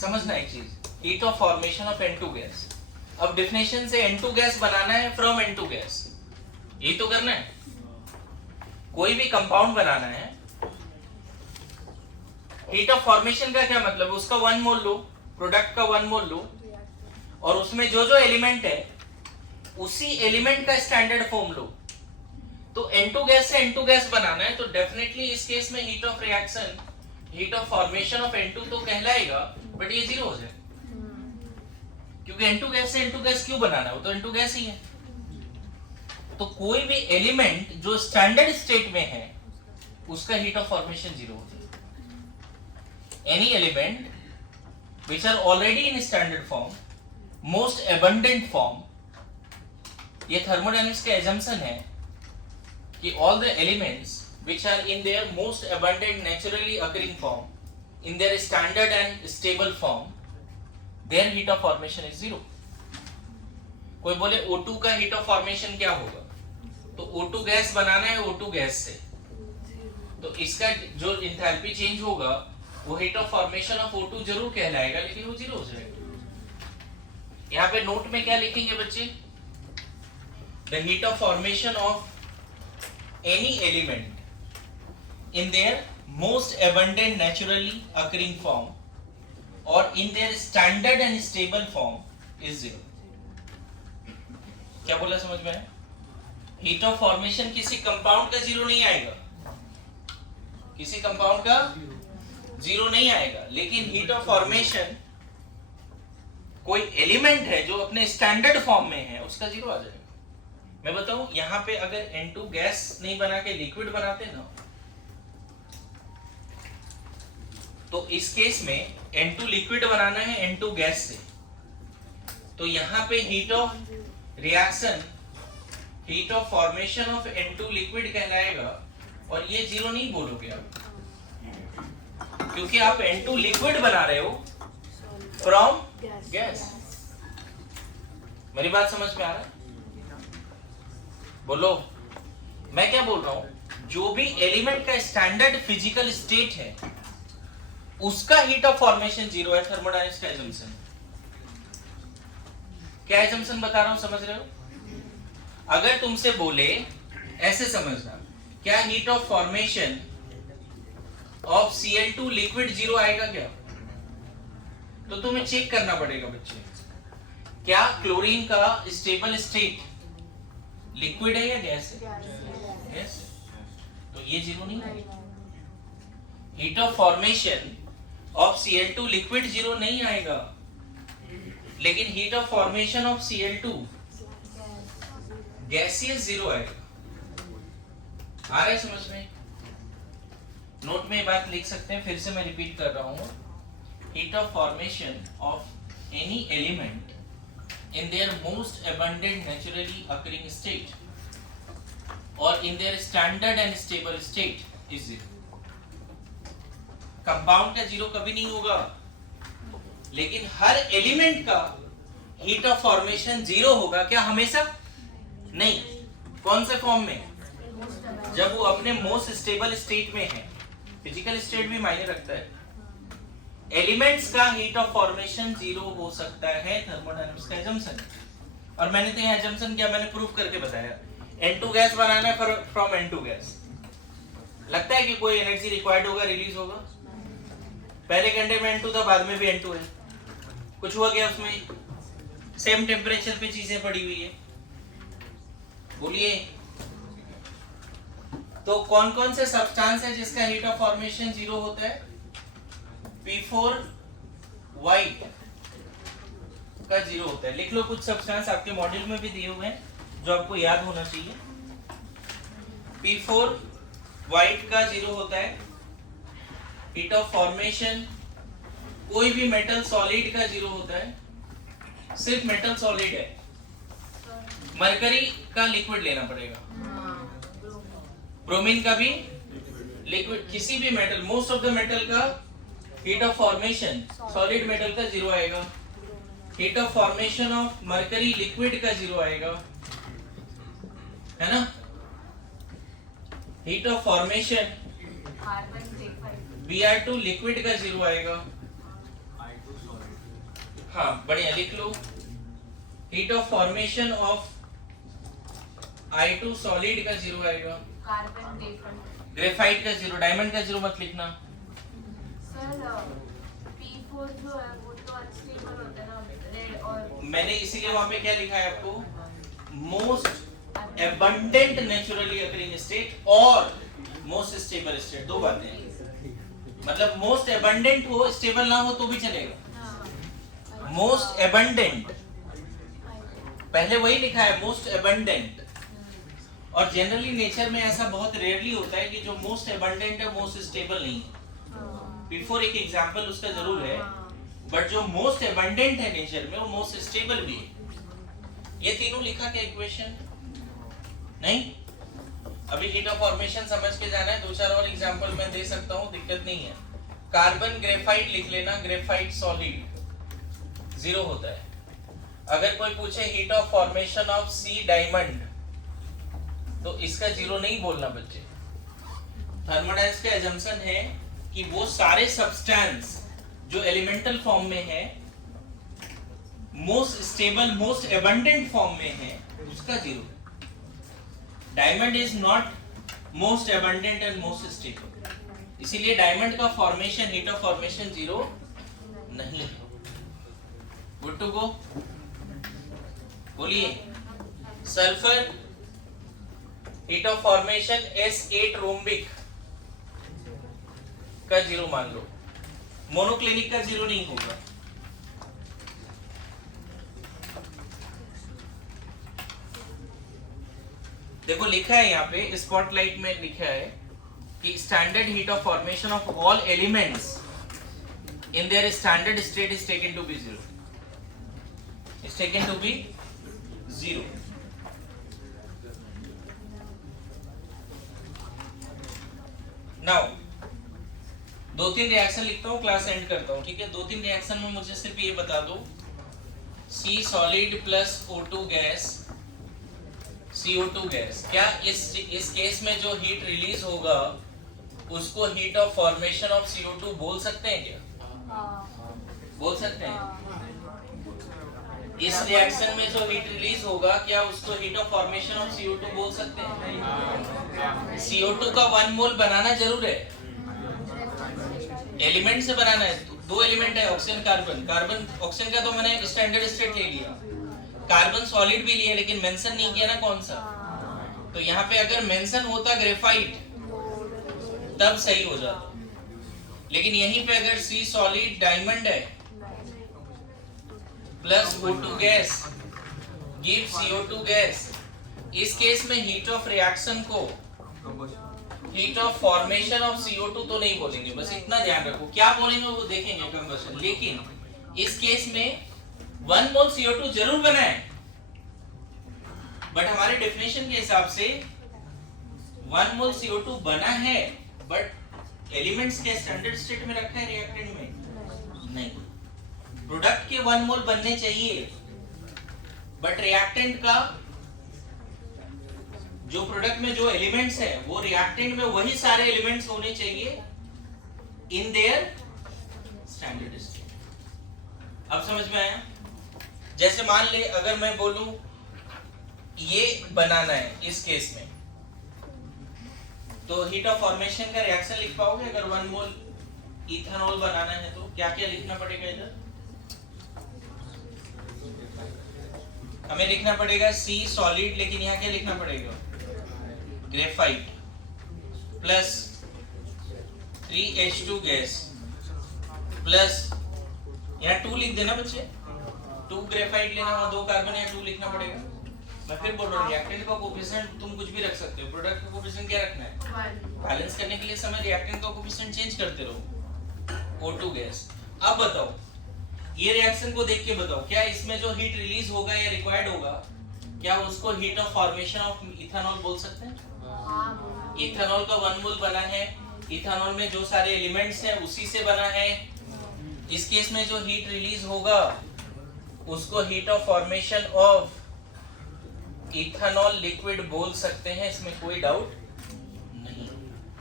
समझना एक चीज, heat of formation of N2 gas. अब डेफिनेशन से N2 गैस बनाना है फ्रॉम N2 गैस, यही तो करना है। कोई भी कंपाउंड बनाना है, हीट ऑफ फॉर्मेशन का क्या मतलब, उसका 1 मोल लो, प्रोडक्ट का 1 मोल लो, और उसमें जो जो एलिमेंट है उसी एलिमेंट का स्टैंडर्ड फॉर्म लो। तो N2 गैस से N2 गैस बनाना है तो डेफिनेटली इस केस में heat of reaction, heat of formation of N2 तो कहलाएगा, बट ये जीरो हो जाए, क्योंकि N2 गैस से N2 गैस क्यों बनाना है, वो तो N2 गैस ही है। तो कोई भी एलिमेंट जो स्टैंडर्ड स्टेट में है उसका हीट ऑफ फॉर्मेशन जीरो होता है। Any element which are already in standard form, most abundant form, ये thermodynamics का assumption है कि all the elements which are in their most abundant naturally occurring form, in their standard and stable form, their heat of formation is zero. कोई बोले O2 का heat of formation क्या होगा, तो O2 गैस बनाना है O2 gas से, तो इसका जो इंथैल्पी चेंज होगा वो heat of formation of O2 जरूर कहलाएगा, लेकिन वो जीरो हो जाएगा। यहाँ पे नोट में क्या लिखेंगे बच्चे, the heat of formation of any element in their most abundant naturally occurring form और in their standard and stable form is zero. क्या बोला समझ में है? हीट ऑफ फॉर्मेशन किसी कंपाउंड का जीरो नहीं आएगा, किसी कंपाउंड का जीरो नहीं आएगा, लेकिन हीट ऑफ फॉर्मेशन कोई एलिमेंट है जो अपने स्टैंडर्ड फॉर्म में है उसका जीरो आ जाएगा। मैं बताऊं, यहां पे अगर N2 गैस नहीं बना के लिक्विड बनाते ना, तो इस केस में N2 लिक्विड बनाना है N2 गैस से, तो यहां पे heat of reaction, heat of formation of N2 liquid कहलाएगा, और ये जीरो नहीं बोलोगे आप, क्योंकि आप N2 लिक्विड बना रहे हो फ्रॉम गैस। मेरी बात समझ में आ रहा है? बोलो, मैं क्या बोल रहा हूं, जो भी एलिमेंट का स्टैंडर्ड फिजिकल स्टेट है उसका हीट ऑफ फॉर्मेशन जीरो है, थर्मोडायनेमिक्स का assumption। क्या assumption बता रहा हूं, समझ रहे हो? अगर तुमसे बोले, ऐसे समझना, क्या heat of formation of Cl2 liquid zero आएगा क्या? तो तुम्हें चेक करना पड़ेगा बच्चे, क्या क्लोरीन का स्टेबल स्टेट लिक्विड है या गैस है? गैस। तो ये जीरो नहीं है। Heat of formation of Cl2 liquid zero नहीं आएगा, लेकिन heat of formation of Cl2 gaseous zero आएगा। आ रहा है समझ में? नोट में ये बात लिख सकते हैं, फिर से मैं रिपीट कर रहा हूं, heat of formation of any element in their most abundant naturally occurring state और in their standard and stable state is zero. Compound का जीरो कभी नहीं होगा, लेकिन हर एलिमेंट का हीट ऑफ फॉर्मेशन जीरो होगा। क्या हमेशा? नहीं। कौन से फॉर्म में? जब वो अपने मोस्ट स्टेबल स्टेट में है। फिजिकल स्टेट भी मायने रखता है। एलिमेंट्स का हीट ऑफ फॉर्मेशन जीरो हो सकता है, थर्मोडायनामिक्स का assumption। और मैंने तो ये assumption किया, मैंने प्रूफ करके बताया। N2 गैस बनाना है फ्रॉम N2 गैस, लगता है कि कोई एनर्जी रिक्वायर्ड होगा, रिलीज होगा? पहले घंटे में N2 था, बाद में भी N2 है, कुछ हुआ क्या उसमें? सेम टेम्परेचर पे चीजें पड़ी हुई है। बोलिए, तो कौन कौन से सब्सटेंस है जिसका हीट ऑफ फॉर्मेशन जीरो होता है? P4 व्हाइट का जीरो होता है। लिख लो, कुछ सब्सटेंस आपके मॉड्यूल में भी दिए हुए हैं जो आपको याद होना चाहिए। P4 व्हाइट का जीरो होता है। हीट ऑफ फॉर्मेशन कोई भी मेटल सॉलिड का जीरो होता है, सिर्फ मेटल सॉलिड है। मरकरी का लिक्विड लेना पड़ेगा, ब्रोमीन का भी लिक्विड, किसी भी metal, most of the metal का heat of formation solid metal का जीरो आएगा। Heat of formation of mercury liquid का जीरो आएगा, है ना? Heat of formation Br2 liquid का जीरो आएगा। हाँ, बढ़िया, लिख लो। Heat of formation of I2 solid का जीरो आएगा। ग्रेफाइट का जीरो, डायमंड का जीरो मत लिखना। सर P4 H4 जो है वो तो अनस्टेबल होता है ना, रेड और मैंने इसीलिए वहां पे क्या लिखा है आपको, most abundant naturally occurring state और मोस्ट स्टेबल स्टेट, दो बातें हैं। मतलब मोस्ट एबंडेंट हो, स्टेबल ना हो तो भी चलेगा। मोस्ट एबंडेंट पहले वही लिखा है, मोस्ट एबंडेंट। और जनरली नेचर में ऐसा बहुत रेयरली होता है कि जो मोस्ट एबंडेंट है मोस्ट स्टेबल नहीं है। बिफोर एक एग्जांपल उसका जरूर है, बट जो मोस्ट एबंडेंट है नेचर में वो मोस्ट स्टेबल भी है। ये तीनों लिखा क्या इक्वेशन नहीं? अभी हीट ऑफ फॉर्मेशन समझ के जाना है, दो चार और एग्जांपल मैं दे सकता हूँ, दिक्कत नहीं है। कार्बन ग्रेफाइट लिख लेना, ग्रेफाइट सॉलिड 0 होता है। अगर कोई पूछे heat of formation of C diamond, तो इसका 0 नहीं बोलना बच्चे। थर्मोडायनेमिक्स का अजम्पशन है कि वो सारे सब्सटेंस जो एलिमेंटल फॉर्म में है, most stable most abundant form में है, उसका 0। Diamond is not most abundant and most stable, इसीलिए डायमंड का फॉर्मेशन, हीट ऑफ फॉर्मेशन 0 नहीं है। Good to go? बोलिए। Sulphur heat of formation S8 rhombic का 0 मान लो, मोनोक्लिनिक का 0 नहीं होगा। देखो लिखा है यहाँ पे स्पॉटलाइट में लिखा है कि standard heat of formation of all elements in their standard state is taken to be 0, is taken to be 0। Now 2-3 reaction लिखता हूँ, क्लास एंड करता हूँ, ठीक है? 2-3 रिएक्शन में मुझे सिर्फ ये बता दो, C solid plus O2 gas, CO2 gas, क्या इस केस में जो हीट रिलीज होगा उसको heat of formation of CO2 बोल सकते हैं क्या? बोल सकते हैं। इस रिएक्शन में जो हीट रिलीज होगा क्या उसको heat of formation of CO2 बोल सकते हैं? CO2 का 1 मोल बनाना जरूर है, एलिमेंट से बनाना है। 2 एलिमेंट है, ऑक्सीजन कार्बन। कार्बन ऑक्सीजन का तो मैंने स्टैंडर्ड स्टेट ले लिया, कार्बन सॉलिड भी लिया, लेकिन मेंशन नहीं किया ना कौन सा। तो यहाँ पे अगर मेंशन होता ग्रेफाइट तब सही हो जाता, लेकिन यहीं पे अगर C सॉलिड डायमंड है plus O2 gas give CO2 gas, इस केस में हीट ऑफ रिएक्शन को heat of formation of CO2 तो नहीं बोलेंगे, बस इतना ध्यान रखो। क्या बोलेंगे वो देखेंगे कंबशन, लेकिन इस केस में 1 मोल CO2 जरूर बना है, बट हमारे डेफिनेशन के हिसाब से 1 मोल CO2 बना है, बट एलिमेंट्स के स्टैंडर्ड स्टेट में रखा है रिएक्टेंट में नहीं। प्रोडक्ट के 1 मोल बनने चाहिए, बट रिएक्टेंट का जो प्रोडक्ट में जो एलिमेंट्स है वो रिएक्टेंट में वही सारे एलिमेंट्स होने चाहिए इन देयर स्टैंडर्ड स्टेट। अब समझ में आया? जैसे मान ले अगर मैं बोलूं ये बनाना है इस केस में, तो हीट ऑफ फॉर्मेशन का रिएक्शन लिख पाओगे? अगर 1 मोल इथेनॉल बनाना है तो क्या क्या लिखना पड़ेगा? इधर हमें लिखना पड़ेगा C सॉलिड, लेकिन यहाँ क्या लिखना पड़ेगा? Graphite plus 3H2 gas plus यहाँ 2 लिख देना बच्चे, 2 ग्रेफाइट लेना, वहाँ 2 कार्बन या 2 लिखना पड़ेगा। मैं फिर बोल रहा हूँ रिएक्टेंट का कोफिशिएंट तुम कुछ भी रख सकते हो, प्रोडक्ट का कोफिशिएंट क्या रखना है? बैलेंस करने के लिए समय रिएक्टेंट का कोफिशिएंट चेंज करते रहो। O2 gas. अब बताओ ये रिएक्शन को देख के बताओ, क्या इसमें जो हीट रिलीज होगा या रिक्वायर्ड होगा, क्या उसको heat of formation of ethanol बोल सकते हैं? इथेनॉल का 1 मोल बना है, इथेनॉल में जो सारे एलिमेंट्स हैं उसी से बना है। इस केस में जो हीट रिलीज होगा उसको heat of formation of ethanol liquid बोल सकते हैं, इसमें कोई डाउट नहीं।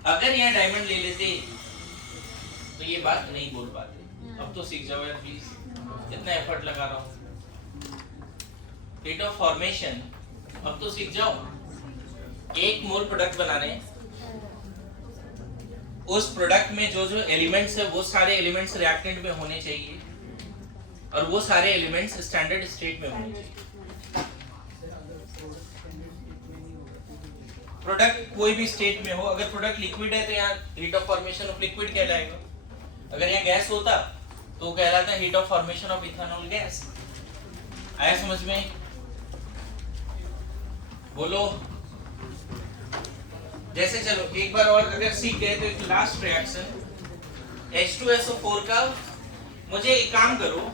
अगर यहाँ डायमंड ले लेते तो ये बात नहीं बोल पाते। अब तो सीख जाओ यार प्लीज, कितना एफर्ट लगा रहा हूँ। हीट ऑफ फॉर्मेशन अब तो सीख जाओ। 1 मोल प्रोडक्ट बनाने उस प्रोडक्ट में जो जो एलिमेंट्स है वो सारे एलिमेंट्स रिएक्टेंट में होने चाहिए और वो सारे एलिमेंट्स स्टैंडर्ड स्टेट में होने चाहिए। प्रोडक्ट कोई भी स्टेट में हो, अगर प्रोडक्ट लिक्विड है तो यहाँ heat of formation of liquid कहलाएगा, अगर यहाँ गैस होता तो कहलाता है heat of formation of ethanol gas. आया समझ में? बोलो। जैसे चलो एक बार और अगर सीख गए तो एक लास्ट रिएक्शन H2SO4 का, मुझे एक काम करो,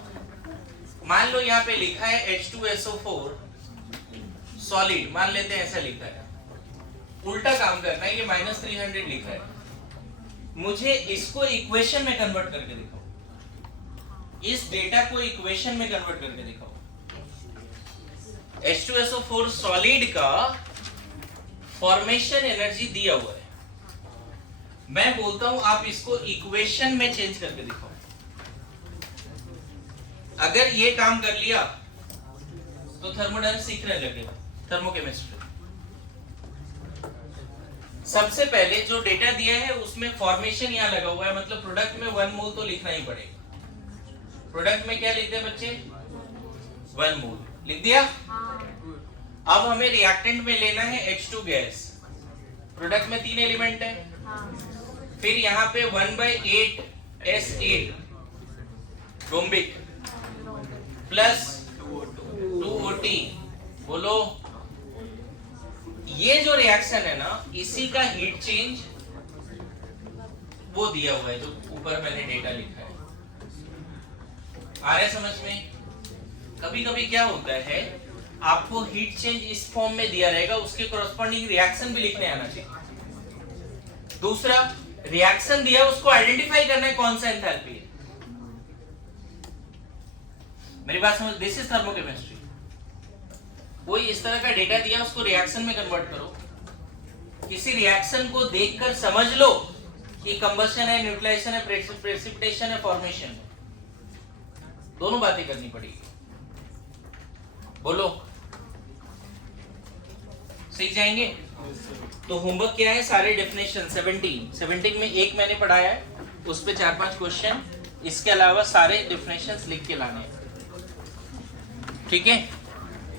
मान लो यहाँ पे लिखा है H2SO4 सॉलिड, मान लेते हैं ऐसा लिखा है, उल्टा काम करना है, ये -300 लिखा है, मुझे इसको इक्वेशन में कन्वर्ट करके दिखाओ, इस डेटा को इक्वेशन में कन्वर्ट करके दिखाओ। H2SO4 सॉलिड का फॉर्मेशन एनर्जी दिया हुआ है, मैं बोलता हूं आप इसको इक्वेशन में चेंज करके दिखाओ। अगर ये काम कर लिया तो थर्मोडायनामिक्स सीखने लगेगा, थर्मोकेमिस्ट्री। सबसे पहले जो डेटा दिया है उसमें फॉर्मेशन यहाँ लगा हुआ है, मतलब प्रोडक्ट में 1 मोल तो लिखना ही पड़ेगा। प्रोडक्ट में क्या लिखते हैं बच्चे? 1 मोल लिख दिया। अब हमें रिएक्टेंट में लेना है H2 गैस, प्रोडक्ट में 3 एलिमेंट है, फिर यहाँ पे 1/8 S8 रोम्बिक प्लस 2OT। बोलो, ये जो रिएक्शन है ना, इसी का हीट चेंज वो दिया हुआ है जो ऊपर मैंने डेटा लिखा है। आ रहा है समझ में? कभी कभी क्या होता है, आपको हीट चेंज इस फॉर्म में दिया रहेगा, उसके कॉरस्पॉन्डिंग रिएक्शन भी लिखने आना चाहिए। दूसरा, रिएक्शन दिया उसको आइडेंटिफाई करना है कौन सा एंथैल्पी है। मेरी बात समझ? This is thermochemistry. कोई इस तरह का डेटा दिया, उसको रिएक्शन में कन्वर्ट करो। किसी रिएक्शन को देखकर समझ लो कि कंबशन है, न्यूट्रलाइजेशन है, प्रेसिपिटेशन है, फॉर्मेशन है, दोनों बातें करनी पड़ेगी। बोलो, सीख जाएंगे? तो होमवर्क क्या है? सारे डेफिनेशन 17 में एक मैंने पढ़ाया है, उस पे 4-5 क्वेश्चन, इसके अलावा सारे डेफिनेशंस लिख के लाने हैं। ठीक है?